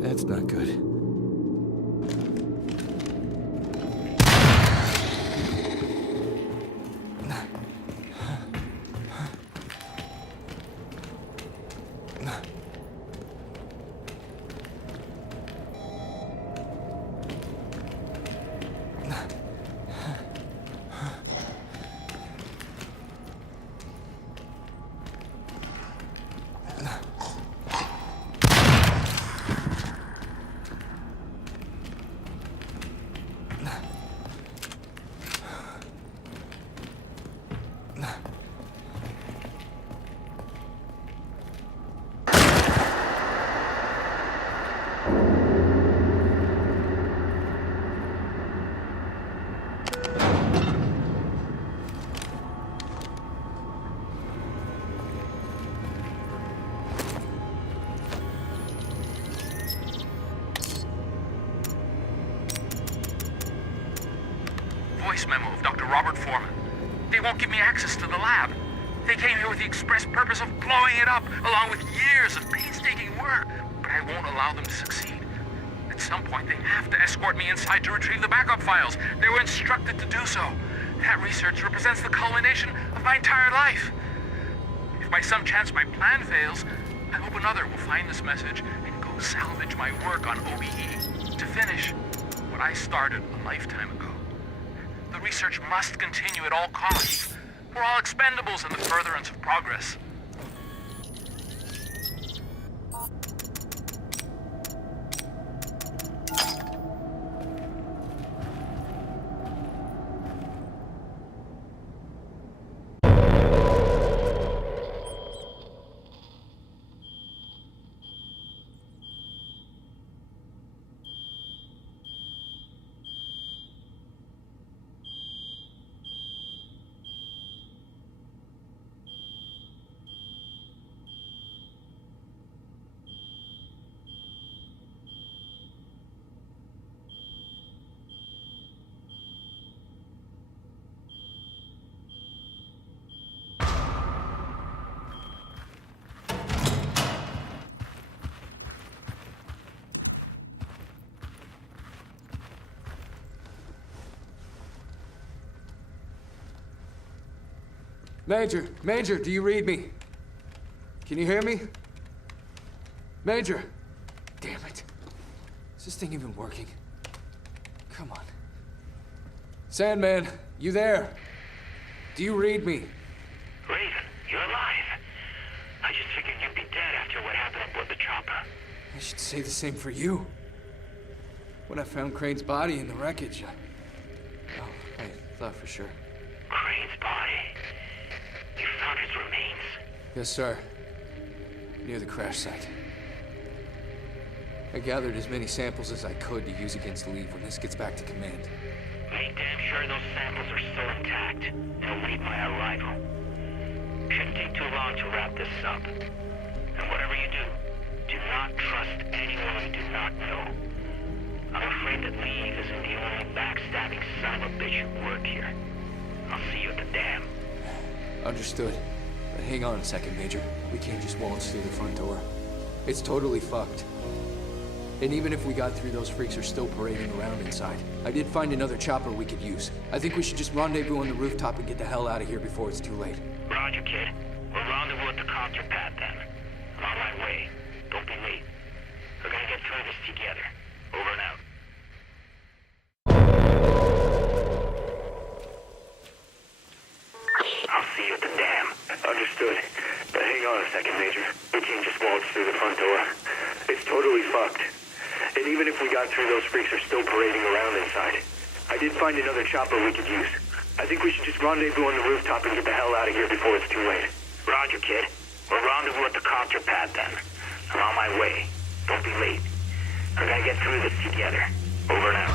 That's not good. Voice memo of Dr. Robert Foreman. They won't give me access to the lab. They came here with the express purpose of blowing it up, along with years of painstaking work, but I won't allow them to succeed. At some point, they have to escort me inside to retrieve the backup files. They were instructed to do so. That research represents the culmination of my entire life. If by some chance my plan fails, I hope another will find this message and go salvage my work on OBE to finish what I started a lifetime ago. The research must continue at all costs. We're all expendables in the furtherance of progress. Major, do you read me? Can you hear me? Major! Damn it. Is this thing even working? Come on. Sandman, you there? Do you read me? Raven, you're alive. I just figured you'd be dead after what happened aboard the chopper. I should say the same for you. When I found Crane's body in the wreckage, I thought for sure. Crane's body? You found his remains? Yes, sir. Near the crash site. I gathered as many samples as I could to use against Leave when this gets back to command. Make damn sure those samples are still intact and await my arrival. Shouldn't take too long to wrap this up. And whatever you do not trust anyone you do not know. I'm afraid that Leave isn't the only backstabbing son of a bitch who work here. I'll see you at the dam. Understood. But hang on a second, Major. We can't just waltz through the front door. It's totally fucked. And even if we got through, those freaks are still parading around inside. I did find another chopper we could use. I think we should just rendezvous on the rooftop and get the hell out of here before it's too late. Roger, kid. We'll rendezvous at the copter pad then. I'm on my way. Don't be late. We're gonna get through this together. Over and out. I'll see you at the dam. Understood. But hang on a second, Major. We can't just waltz through the front door. It's totally fucked. And even if we got through, those freaks are still parading around inside. I did find another chopper we could use. I think we should just rendezvous on the rooftop and get the hell out of here before it's too late. Roger, kid. We'll rendezvous at the copter pad then. I'm on my way. Don't be late. We're gonna get through this together. Over and out.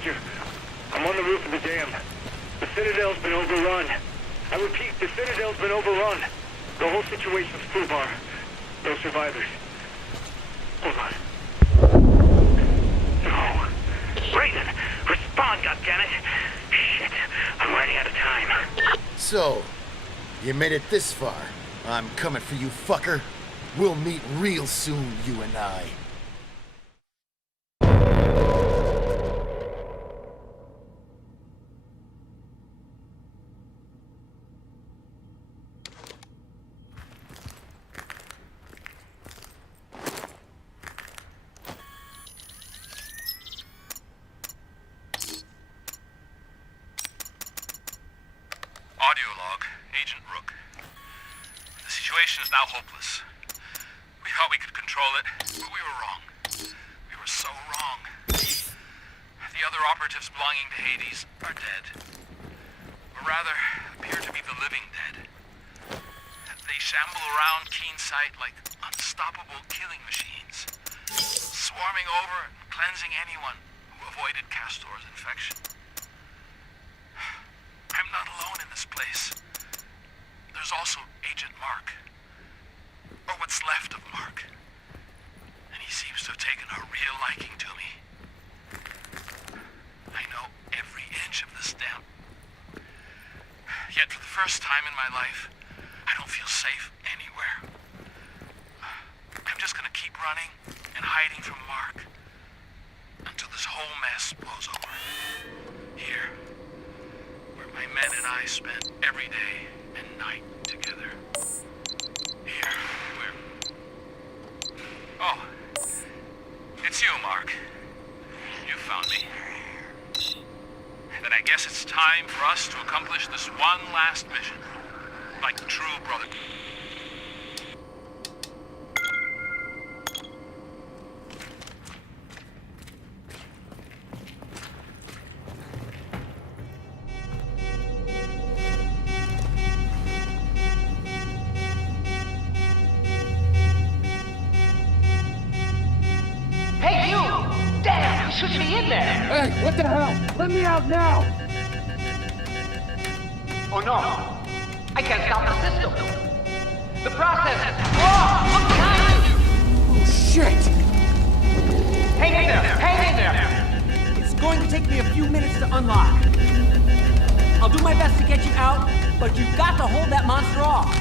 Major. I'm on the roof of the dam. The Citadel's been overrun. I repeat, the Citadel's been overrun. The whole situation's foobar. No survivors. Hold on. No. Brayden, respond, goddammit! Shit, I'm running out of time. So, you made it this far. I'm coming for you, fucker. We'll meet real soon, you and I. Audio log, Agent Rook. The situation is now hopeless. We thought we could control it, but we were wrong. We were so wrong. The other operatives belonging to Hades are dead. Or rather, appear to be the living dead. They shamble around Keensight like unstoppable killing machines, swarming over and cleansing anyone who avoided Castor's infection. I'm not alone in this place. There's also Agent Mark. Or what's left of Mark. And he seems to have taken a real liking to me. I know every inch of this dam. Yet for the first time in my life, I don't feel safe anywhere. I'm just gonna keep running and hiding from Mark until this whole mess blows over. Here, where my men and I spent every day and night together. Here, where... Oh, it's you, Mark. You found me. Then I guess it's time for us to accomplish this one last mission. Like true brother. Hey, you! Damn, you should be in there! Hey, what the hell? Let me out now! Oh no! I can't stop the system! The process! Oh! Look behind you! Oh, shit! Hang in there! Hang in there! It's going to take me a few minutes to unlock. I'll do my best to get you out, but you've got to hold that monster off.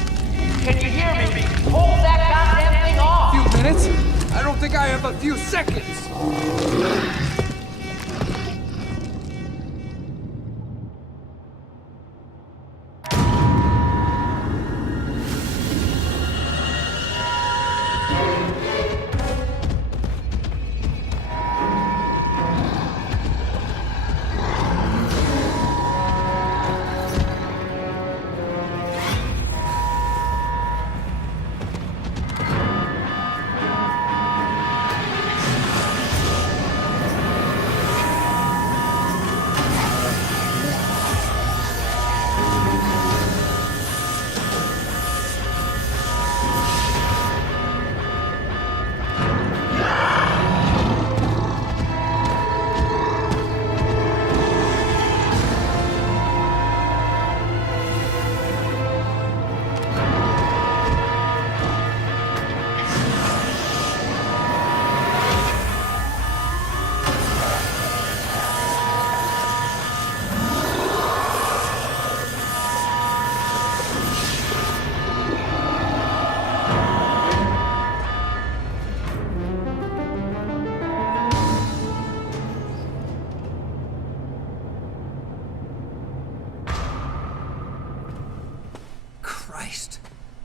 Can you hear me? Hold that goddamn thing off! A few minutes? I don't think I have a few seconds!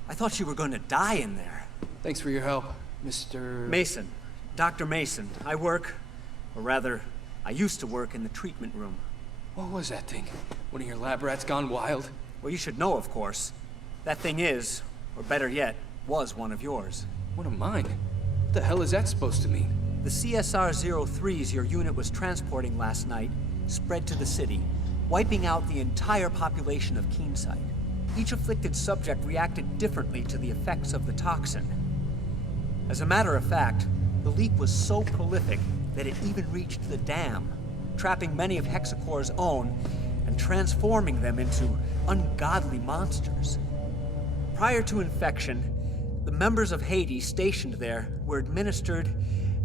I thought you were going to die in there. Thanks for your help, Mr. Mason. Dr. Mason. I work, or rather, I used to work in the treatment room. What was that thing? One of your lab rats gone wild? Well, you should know, of course. That thing is, or better yet, was one of yours. One of mine? What the hell is that supposed to mean? The CSR-03s your unit was transporting last night spread to the city, wiping out the entire population of Keensight. Each afflicted subject reacted differently to the effects of the toxin. As a matter of fact, the leak was so prolific that it even reached the dam. trapping many of Hexacore's own and transforming them into ungodly monsters. Prior to infection, the members of Hades stationed there were administered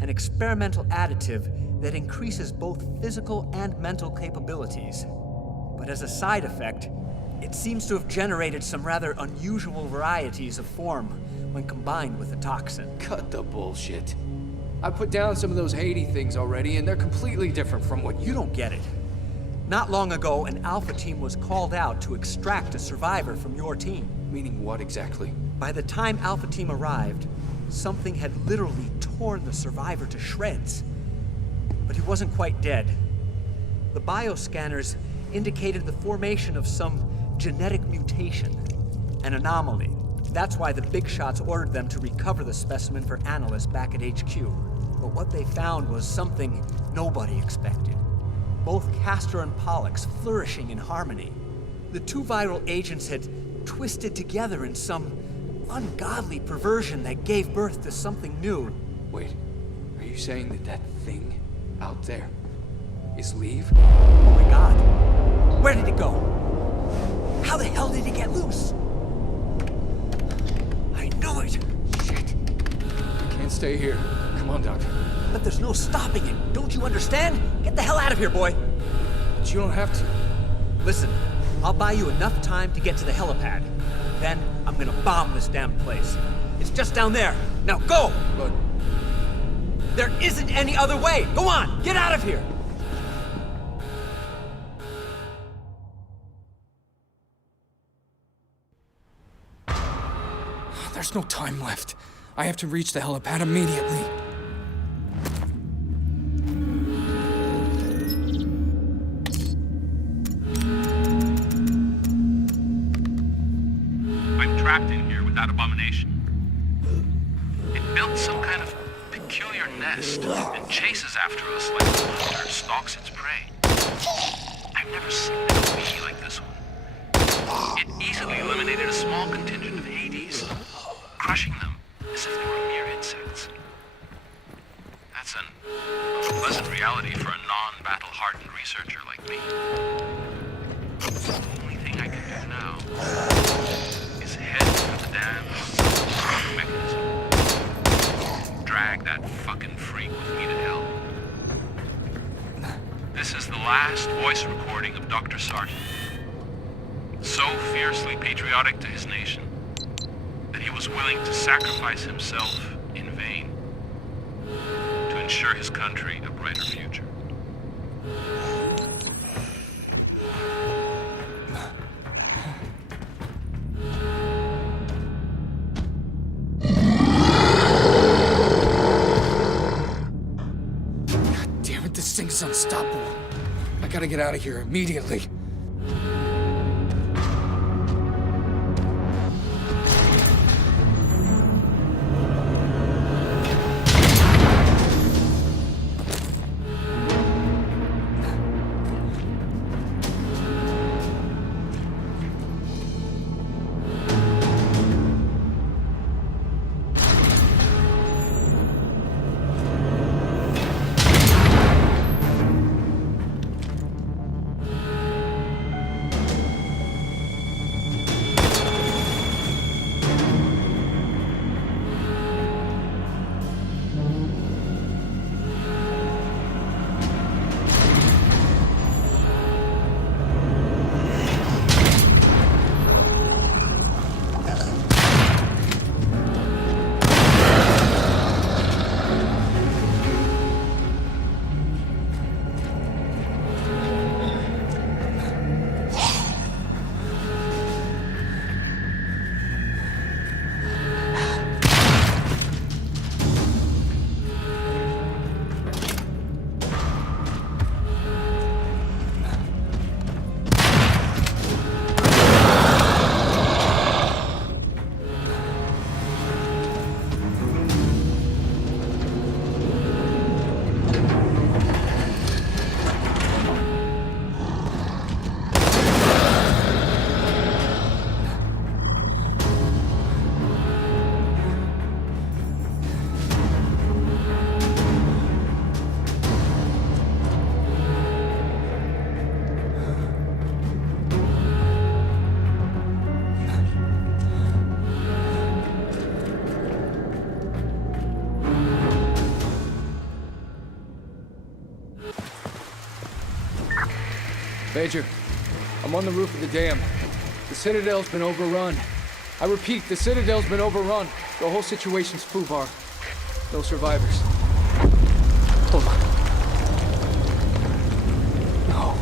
an experimental additive that increases both physical and mental capabilities. But as a side effect, it seems to have generated some rather unusual varieties of form when combined with the toxin. Cut the bullshit. I put down some of those Hades things already, and they're completely different from what You don't get it. Not long ago, an Alpha team was called out to extract a survivor from your team. Meaning what exactly? By the time Alpha team arrived, something had literally torn the survivor to shreds. But he wasn't quite dead. The bioscanners indicated the formation of some genetic mutation, an anomaly. That's why the big shots ordered them to recover the specimen for analysts back at HQ. But what they found was something nobody expected. Both Castor and Pollux flourishing in harmony. The two viral agents had twisted together in some ungodly perversion that gave birth to something new. Wait, are you saying that that thing out there is Leave? Oh my god. Where did it go? How the hell did it get loose? I knew it! Shit. Can't stay here. Come on, Doctor. But there's no stopping it. Don't you understand? Get the hell out of here, boy. But you don't have to. Listen, I'll buy you enough time to get to the helipad. Then I'm gonna bomb this damn place. It's just down there. Now go! But there isn't any other way. Go on, get out of here. There's no time left. I have to reach the helipad immediately. I'm trapped in here with that abomination. It built some kind of peculiar nest and chases after us like a hunter stalks its prey. I've never seen an OE like this one. It easily eliminated a small contingent of Hades, crushing them as if they were mere insects. That's an unpleasant reality for a non-battle hardened researcher like me. The only thing I can do now is head for the damn mechanism. Drag that fucking freak with me to hell. This is the last voice recording of Dr. Sarton. So fiercely patriotic to his nation that he was willing to sacrifice himself in vain to ensure his country a brighter future. God damn it, this thing's unstoppable. I gotta get out of here immediately. Major, I'm on the roof of the dam. The Citadel's been overrun. I repeat, the Citadel's been overrun. The whole situation's foobar. No survivors. Hold on. No.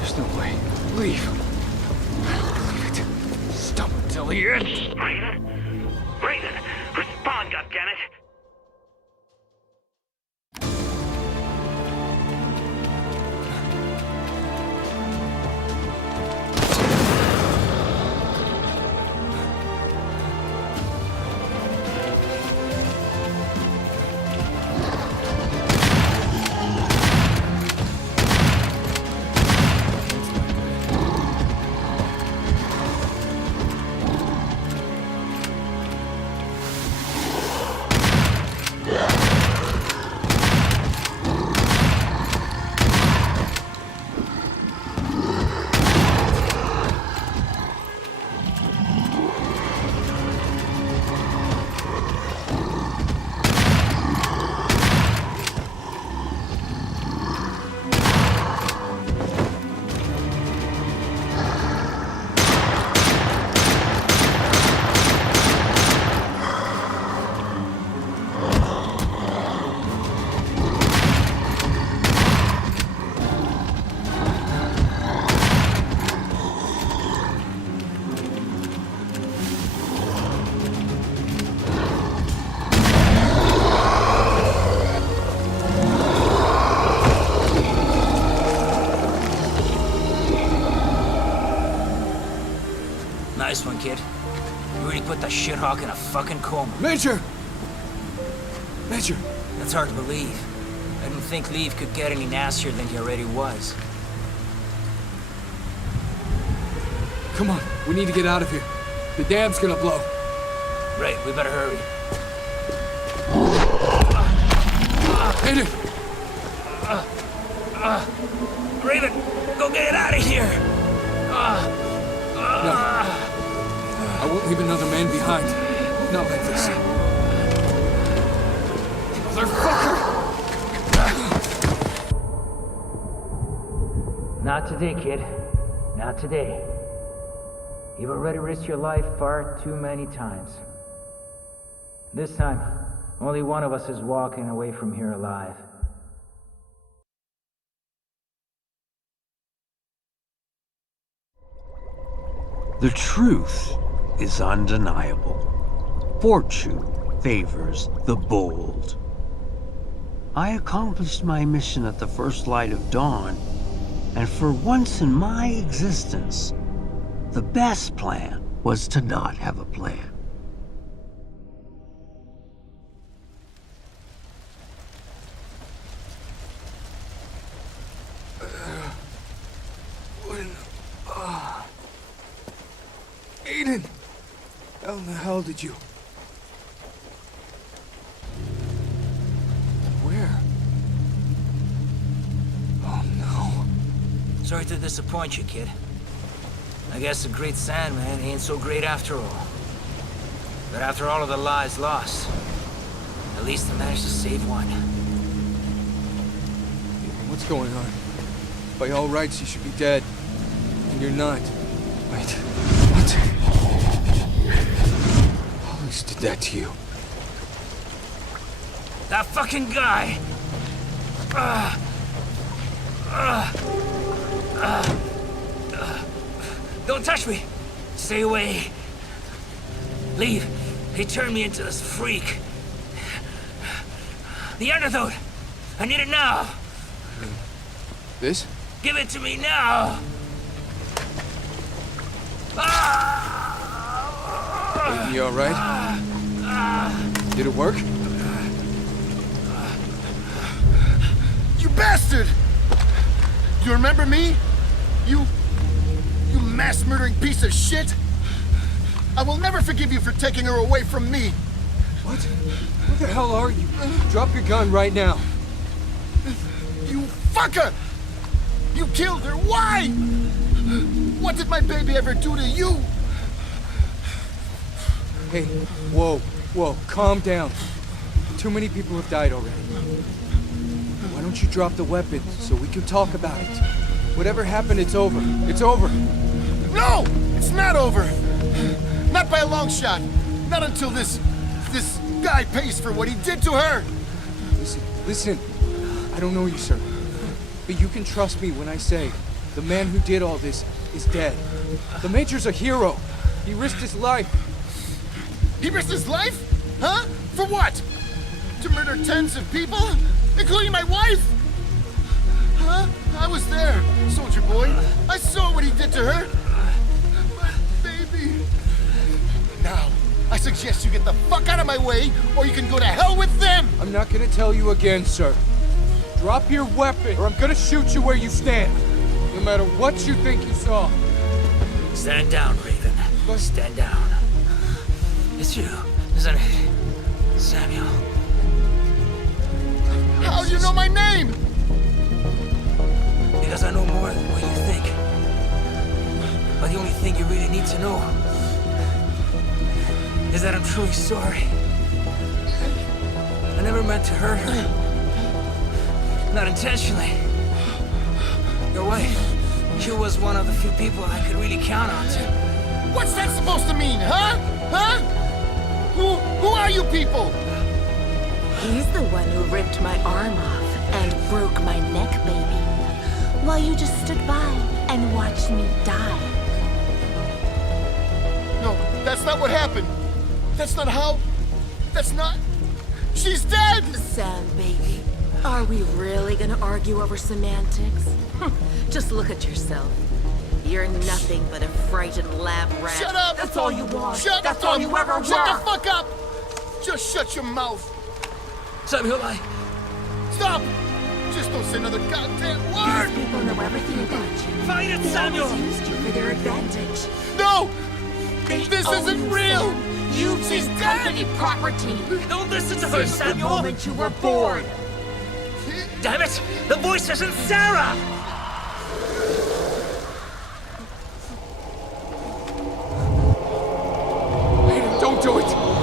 There's no way. Leave. I don't believe it. Stop until the end. Raiden, respond, goddammit! Nice one, kid. You really put the shithawk in a fucking coma. Major! Major! That's hard to believe. I didn't think Leave could get any nastier than he already was. Come on, we need to get out of here. The dam's gonna blow. Right, we better hurry. Hit it! Raven, go get out of here! No. I won't leave another man behind. Not like this. Motherfucker! Not today, kid. Not today. You've already risked your life far too many times. This time, only one of us is walking away from here alive. The truth is undeniable. Fortune favors the bold. I accomplished my mission at the first light of dawn, and for once in my existence, the best plan was to not have a plan. Aiden! How in the hell did you... Where? Oh no. Sorry to disappoint you, kid. I guess the Great Sandman ain't so great after all. But after all of the lives lost, at least I managed to save one. What's going on? By all rights, you should be dead. And you're not. Wait. What? Hollis did that to you. That fucking guy! Don't touch me! Stay away! Leave! He turned me into this freak! The antidote! I need it now! This? Give it to me now! You alright? Did it work? You bastard! You remember me? You mass-murdering piece of shit? I will never forgive you for taking her away from me. What? What the hell are you? Drop your gun right now. You fucker! You killed her. Why? What did my baby ever do to you? Hey, whoa, calm down. Too many people have died already. Why don't you drop the weapon so we can talk about it? Whatever happened, it's over. It's over. No! It's not over! Not by a long shot. Not until this guy pays for what he did to her! Listen. I don't know you, sir. But you can trust me when I say the man who did all this is dead. The Major's a hero. He risked his life. He risked his life? Huh? For what? To murder tens of people? Including my wife? Huh? I was there, soldier boy. I saw what he did to her. My baby. Now, I suggest you get the fuck out of my way, or you can go to hell with them! I'm not gonna tell you again, sir. Drop your weapon, or I'm gonna shoot you where you stand. No matter what you think you saw. Stand down, Raven. Stand down. It's you, isn't it? Samuel. How do you know my name? Because I know more than what you think. But the only thing you really need to know is that I'm truly sorry. I never meant to hurt her. Not intentionally. Your wife, she was one of the few people I could really count on to. What's that supposed to mean, huh? Huh? Who are you people? He's the one who ripped my arm off and broke my neck, baby. While you just stood by and watched me die. No, that's not what happened. That's not how... That's not... She's dead! Sam, baby, are we really gonna argue over semantics? Just look at yourself. You're nothing but a frightened lab rat. Shut up! That's all you want. Shut That's up! all you ever were. Shut the fuck up! Just shut your mouth. Samuel, Stop! Just don't say another goddamn word! These people know everything about you. Fight it, They Samuel! always used you for their advantage. No! They This own isn't you, real! Sam. You've She's been dead! company property. Don't listen to her, Since the Samuel! moment you were born. Damn it! The voice isn't Sarah! Don't do it!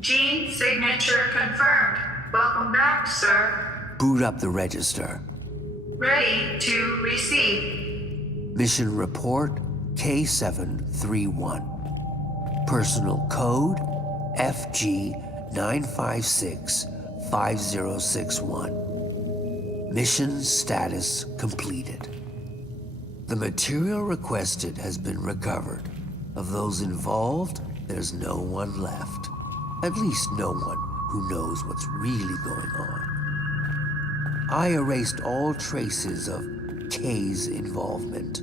Gene signature confirmed. Welcome back, sir. Boot up the register. Ready to receive. Mission report K731. Personal code FG9565061. Mission status completed. The material requested has been recovered. Of those involved, there's no one left. At least no one who knows what's really going on. I erased all traces of K's involvement.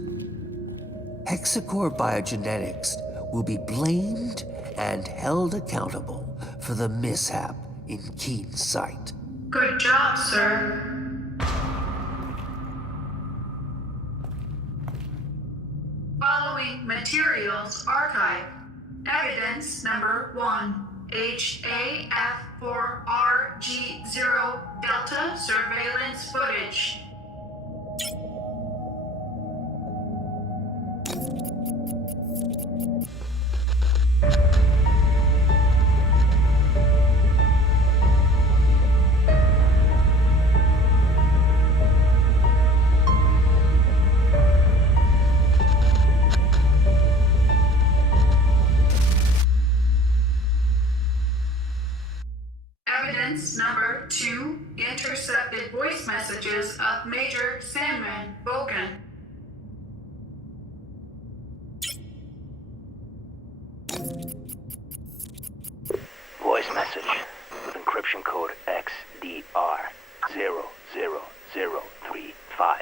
Hexacore Biogenetics will be blamed and held accountable for the mishap in Keen's site. Good job, sir. Following materials archive. Evidence number 1. HAF4RG0 Delta surveillance footage. messages of Major Sandman Bogan. Voice message with encryption code XDR00035.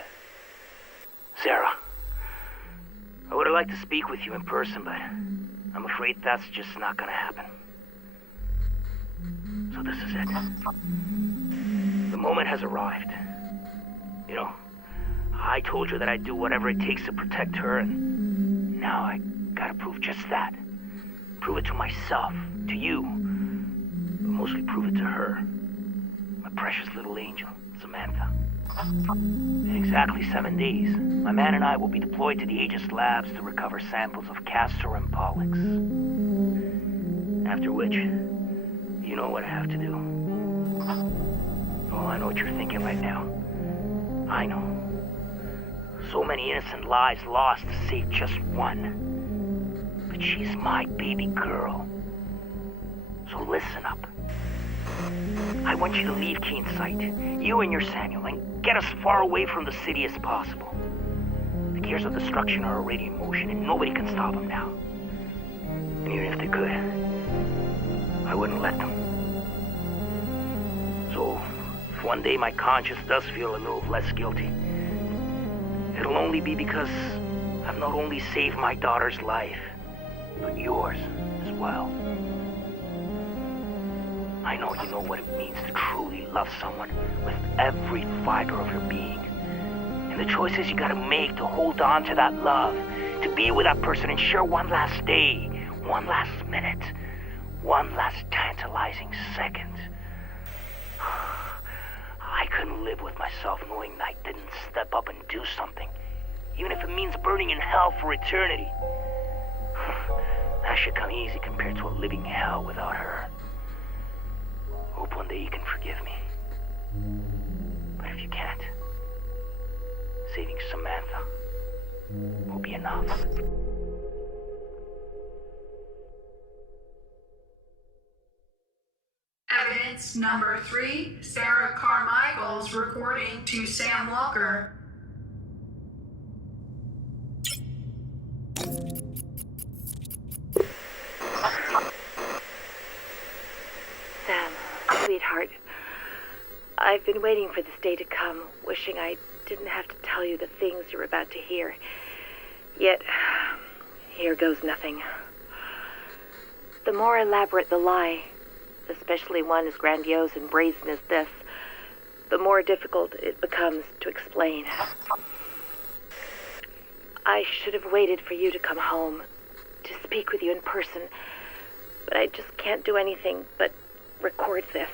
Sarah, I would have liked to speak with you in person, but I'm afraid that's just not gonna happen. So this is it. The moment has arrived. You know, I told you that I'd do whatever it takes to protect her, and now I gotta prove just that. Prove it to myself, to you, but mostly prove it to her. My precious little angel, Samantha. In exactly 7 days, my man and I will be deployed to the Aegis labs to recover samples of Castor and Pollux. After which, you know what I have to do. Oh, I know what you're thinking right now. I know. So many innocent lives lost to save just one. But she's my baby girl. So listen up. I want you to leave Keen's sight, you and your Samuel, and get as far away from the city as possible. The gears of destruction are already in motion, and nobody can stop them now. And even if they could, I wouldn't let them. So, if one day my conscience does feel a little less guilty, it'll only be because I've not only saved my daughter's life, but yours as well. I know you know what it means to truly love someone with every fiber of your being. And the choices you gotta make to hold on to that love, to be with that person and share one last day, one last minute, one last tantalizing second. I couldn't live with myself knowing I didn't step up and do something, even if it means burning in hell for eternity. That should come easy compared to a living hell without her. Hope one day you can forgive me. But if you can't, saving Samantha will be enough. Evidence number 3, Sarah Carmichael's recording to Sam Walker. Sam, sweetheart, I've been waiting for this day to come, wishing I didn't have to tell you the things you're about to hear. Yet, here goes nothing. The more elaborate the lie, especially one as grandiose and brazen as this, the more difficult it becomes to explain. I should have waited for you to come home, to speak with you in person, but I just can't do anything but record this.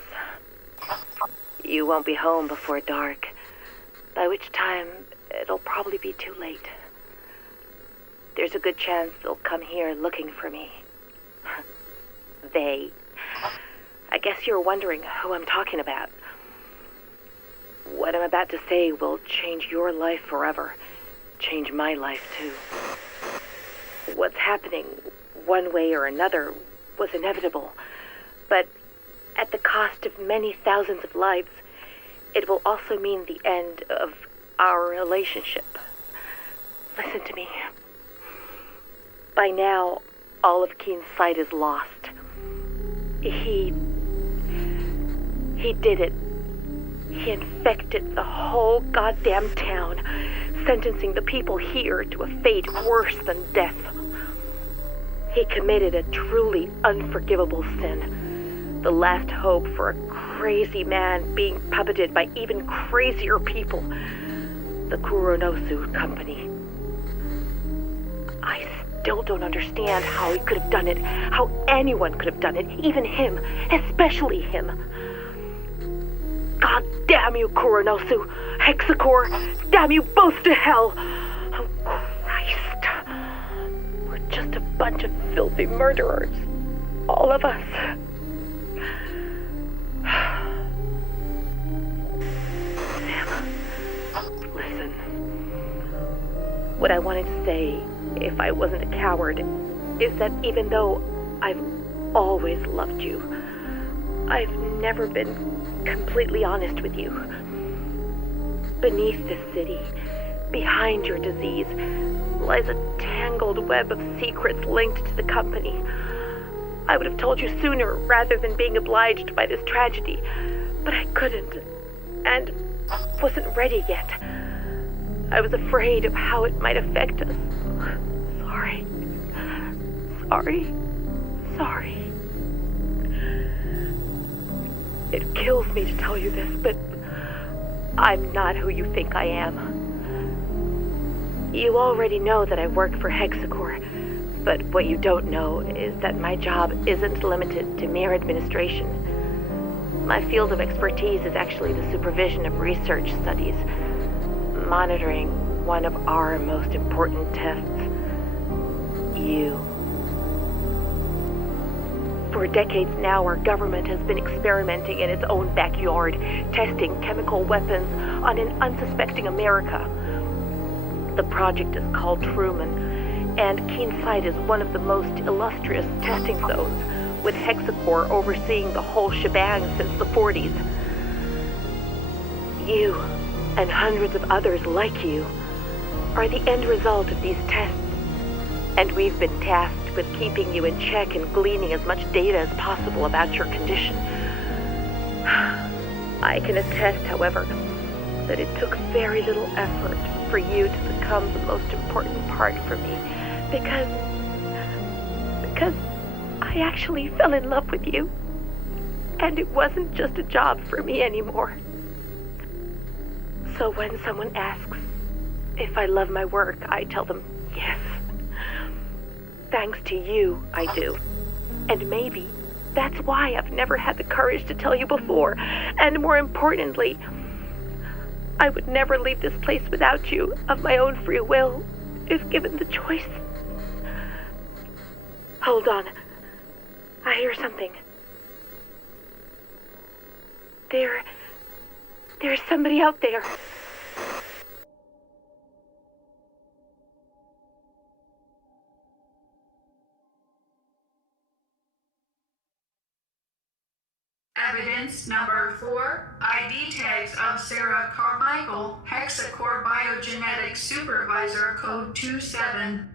You won't be home before dark, by which time it'll probably be too late. There's a good chance they'll come here looking for me. They. I guess you're wondering who I'm talking about. What I'm about to say will change your life forever. Change my life, too. What's happening, one way or another, was inevitable. But at the cost of many thousands of lives, it will also mean the end of our relationship. Listen to me. By now, all of Keen's sight is lost. He did it. He infected the whole goddamn town, sentencing the people here to a fate worse than death. He committed a truly unforgivable sin. The last hope for a crazy man being puppeted by even crazier people. The Kuronosu Company. I still don't understand how he could have done it, how anyone could have done it, even him, especially him. God damn you, Kuronosu, Hexacore, damn you both to hell! Oh, Christ. We're just a bunch of filthy murderers. All of us. Sam, listen. What I wanted to say, if I wasn't a coward, is that even though I've always loved you, I've never been completely honest with you. Beneath this city, behind your disease, lies a tangled web of secrets linked to the company. I would have told you sooner rather than being obliged by this tragedy, but I couldn't, and wasn't ready yet. I was afraid of how it might affect us. Sorry. Sorry. It kills me to tell you this, but I'm not who you think I am. You already know that I work for Hexacore, but what you don't know is that my job isn't limited to mere administration. My field of expertise is actually the supervision of research studies, monitoring one of our most important tests, you. For decades now, our government has been experimenting in its own backyard, testing chemical weapons on an unsuspecting America. The project is called Truman, and Keenside is one of the most illustrious testing zones, with Hexacore overseeing the whole shebang since the 40s. You, and hundreds of others like you, are the end result of these tests, and we've been tasked with keeping you in check and gleaning as much data as possible about your condition. I can attest, however, that it took very little effort for you to become the most important part for me, because I actually fell in love with you, and it wasn't just a job for me anymore. So when someone asks if I love my work, I tell them yes. Thanks to you, I do. And maybe that's why I've never had the courage to tell you before. And more importantly, I would never leave this place without you, of my own free will, if given the choice. Hold on. I hear something. There's somebody out there. Evidence number 4, ID tags of Sarah Carmichael, Hexacore Biogenetics Supervisor, Code 27.